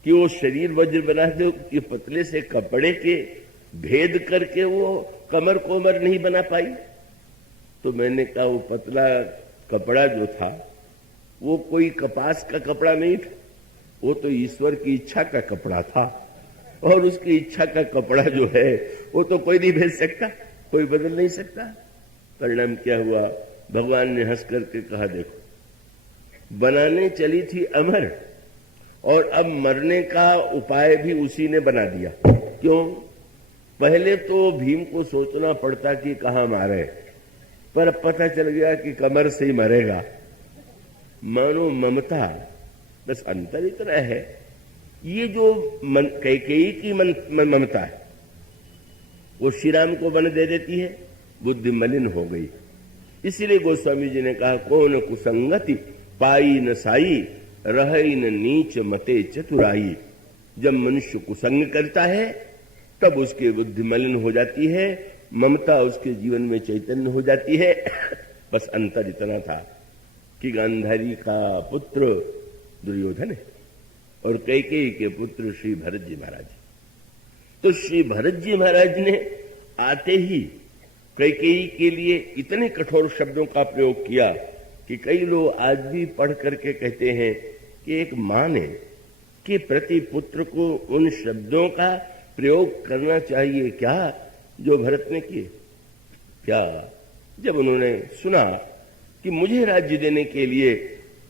कि वो शरीर वज्र बना दे, कि पतले से कपड़े के भेद करके वो कमर कोमर नहीं बना पाई। तो मैंने कहा, वो पतला कपड़ा जो था वो कोई कपास का कपड़ा नहीं था, वो तो ईश्वर की इच्छा का कपड़ा था। और उसकी इच्छा का कपड़ा जो है वो तो कोई नहीं भेज सकता, कोई बदल नहीं सकता। परिणाम क्या हुआ, भगवान ने हंस करके कहा, देखो बनाने चली थी अमर, और अब मरने का उपाय भी उसी ने बना दिया। क्यों? पहले तो भीम को सोचना पड़ता कि कहाँ मारे, पर पता चल गया कि कमर से ही मरेगा। मानो ममता, बस अंतर इतना है, ये जो कैकेयी की ममता है वो श्री राम को वन दे देती है, बुद्धि मलिन हो गई। इसीलिए गोस्वामी जी ने कहा, कौन कुसंगति पाई न साई, रहे न नीच मते चतुराई। जब मनुष्य कुसंग करता है तब उसकी बुद्धि मलिन हो जाती है, ममता उसके जीवन में चैतन्य हो जाती है। बस अंतर इतना था कि गांधारी का पुत्र दुर्योधन है और कैकेयी के पुत्र श्री भरत जी महाराज। तो श्री भरत जी महाराज ने आते ही कैकेयी के लिए इतने कठोर शब्दों का प्रयोग किया कि कई लोग आज भी पढ़ करके कहते हैं कि एक मां ने के प्रति पुत्र को उन शब्दों का प्रयोग करना चाहिए क्या जो भरत ने किए। क्या जब उन्होंने सुना कि मुझे राज्य देने के लिए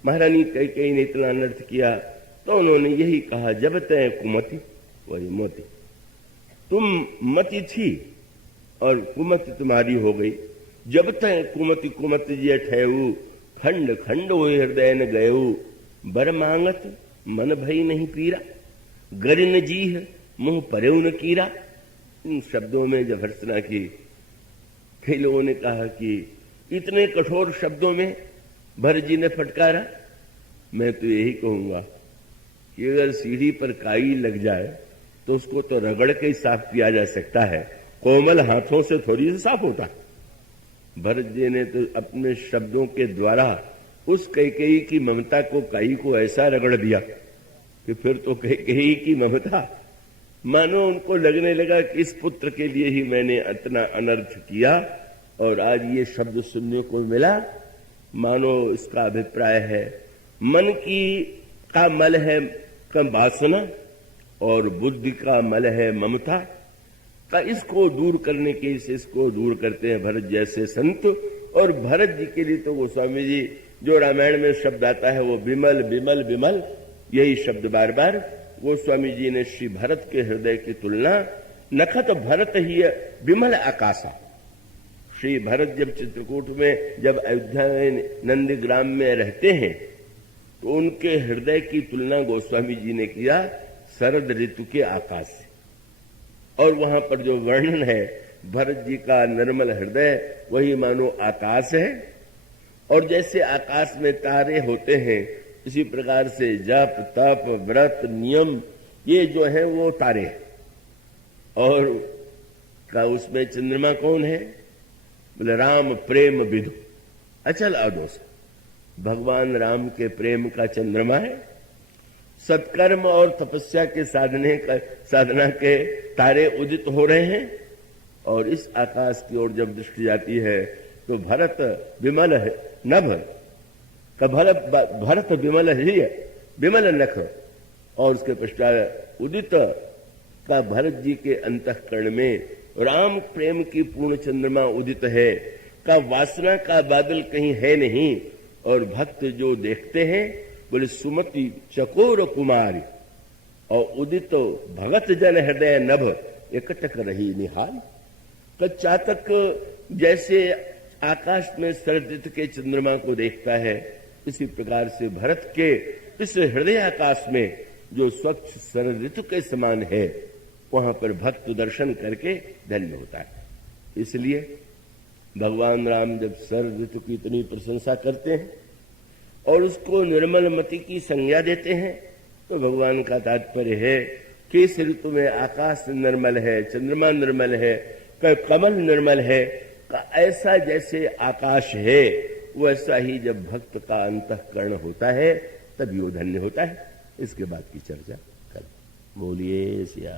महारानी कैकेयी ने इतना अनर्थ किया, तो उन्होंने यही कहा, जब तय कुमति वही मोती। तुम मति थी और कुमति तुम्हारी हो गई। जब तय कुमति कुमति जे ठहू, खंड खंड हो हृदय न गयऊ। बर मांगत मन भई नहीं पीरा, गरिन जीह मुंह परेऊ न कीरा। इन शब्दों में जब भर्त्सना की, कई लोगों ने कहा कि इतने कठोर शब्दों में भरत जी ने फटकारा। मैं तो यही कहूंगा कि अगर सीढ़ी पर काई लग जाए तो उसको तो रगड़ के ही साफ किया जा सकता है, कोमल हाथों से थोड़ी सी साफ होता। भरत जी ने तो अपने शब्दों के द्वारा उस कैकेयी की ममता को, काई को ऐसा रगड़ दिया कि फिर तो कैकेयी की ममता, मानो उनको लगने लगा कि इस पुत्र के लिए ही मैंने इतना अनर्थ किया और आज ये शब्द सुनने को मिला। मानो इसका अभिप्राय है मन की का मल है वासना और बुद्धि का मल है ममता का, इसको दूर करने के लिए इसको दूर करते हैं भरत जैसे संत। और भरत जी के लिए तो गोस्वामी जी जो रामायण में शब्द आता है वो विमल विमल विमल, यही शब्द बार बार गोस्वामी जी ने श्री भरत के हृदय की तुलना, नखत भरत ही विमल आकाशा। श्री भरत जब चित्रकूट में, जब अयोध्या में नंदग्राम में रहते हैं तो उनके हृदय की तुलना गोस्वामी जी ने किया शरद ऋतु के आकाश से। और वहां पर जो वर्णन है भरत जी का निर्मल हृदय, वही मानो आकाश है। और जैसे आकाश में तारे होते हैं, इसी प्रकार से जप तप व्रत नियम ये जो है वो तारे हैं। और का उसमें चंद्रमा कौन है? बोले राम प्रेम विधु अचल अदोष। भगवान राम के प्रेम का चंद्रमा है। सत्कर्म और तपस्या के साधना के तारे उदित हो रहे हैं। और इस आकाश की ओर जब दृष्टि जाती है तो भरत विमल है नभ का, भरत विमल ही है, विमल नख। और उसके पश्चात उदित का भरत जी के अंतःकरण में राम प्रेम की पूर्ण चंद्रमा उदित है का, वासना का बादल कहीं है नहीं। और भक्त जो देखते हैं बोले सुमति चकोर कुमारी और उदित भगत जन हृदय नभ एकटक रही निहाल। तो चातक जैसे आकाश में शरद ऋतु के चंद्रमा को देखता है, इसी प्रकार से भरत के इस हृदय आकाश में जो स्वच्छ शरद ऋतु के समान है, वहां पर भक्त दर्शन करके धन्य होता है। इसलिए भगवान राम जब शरद ऋतु की इतनी प्रशंसा करते हैं और उसको निर्मल मति की संज्ञा देते हैं, तो भगवान का तात्पर्य है कि इस ऋतु में आकाश निर्मल है, चंद्रमा निर्मल है, कमल निर्मल है, ऐसा जैसे आकाश है वैसा ही जब भक्त का अंतःकरण होता है तभी वो धन्य होता है। इसके बाद की चर्चा कल। बोलिए सिया।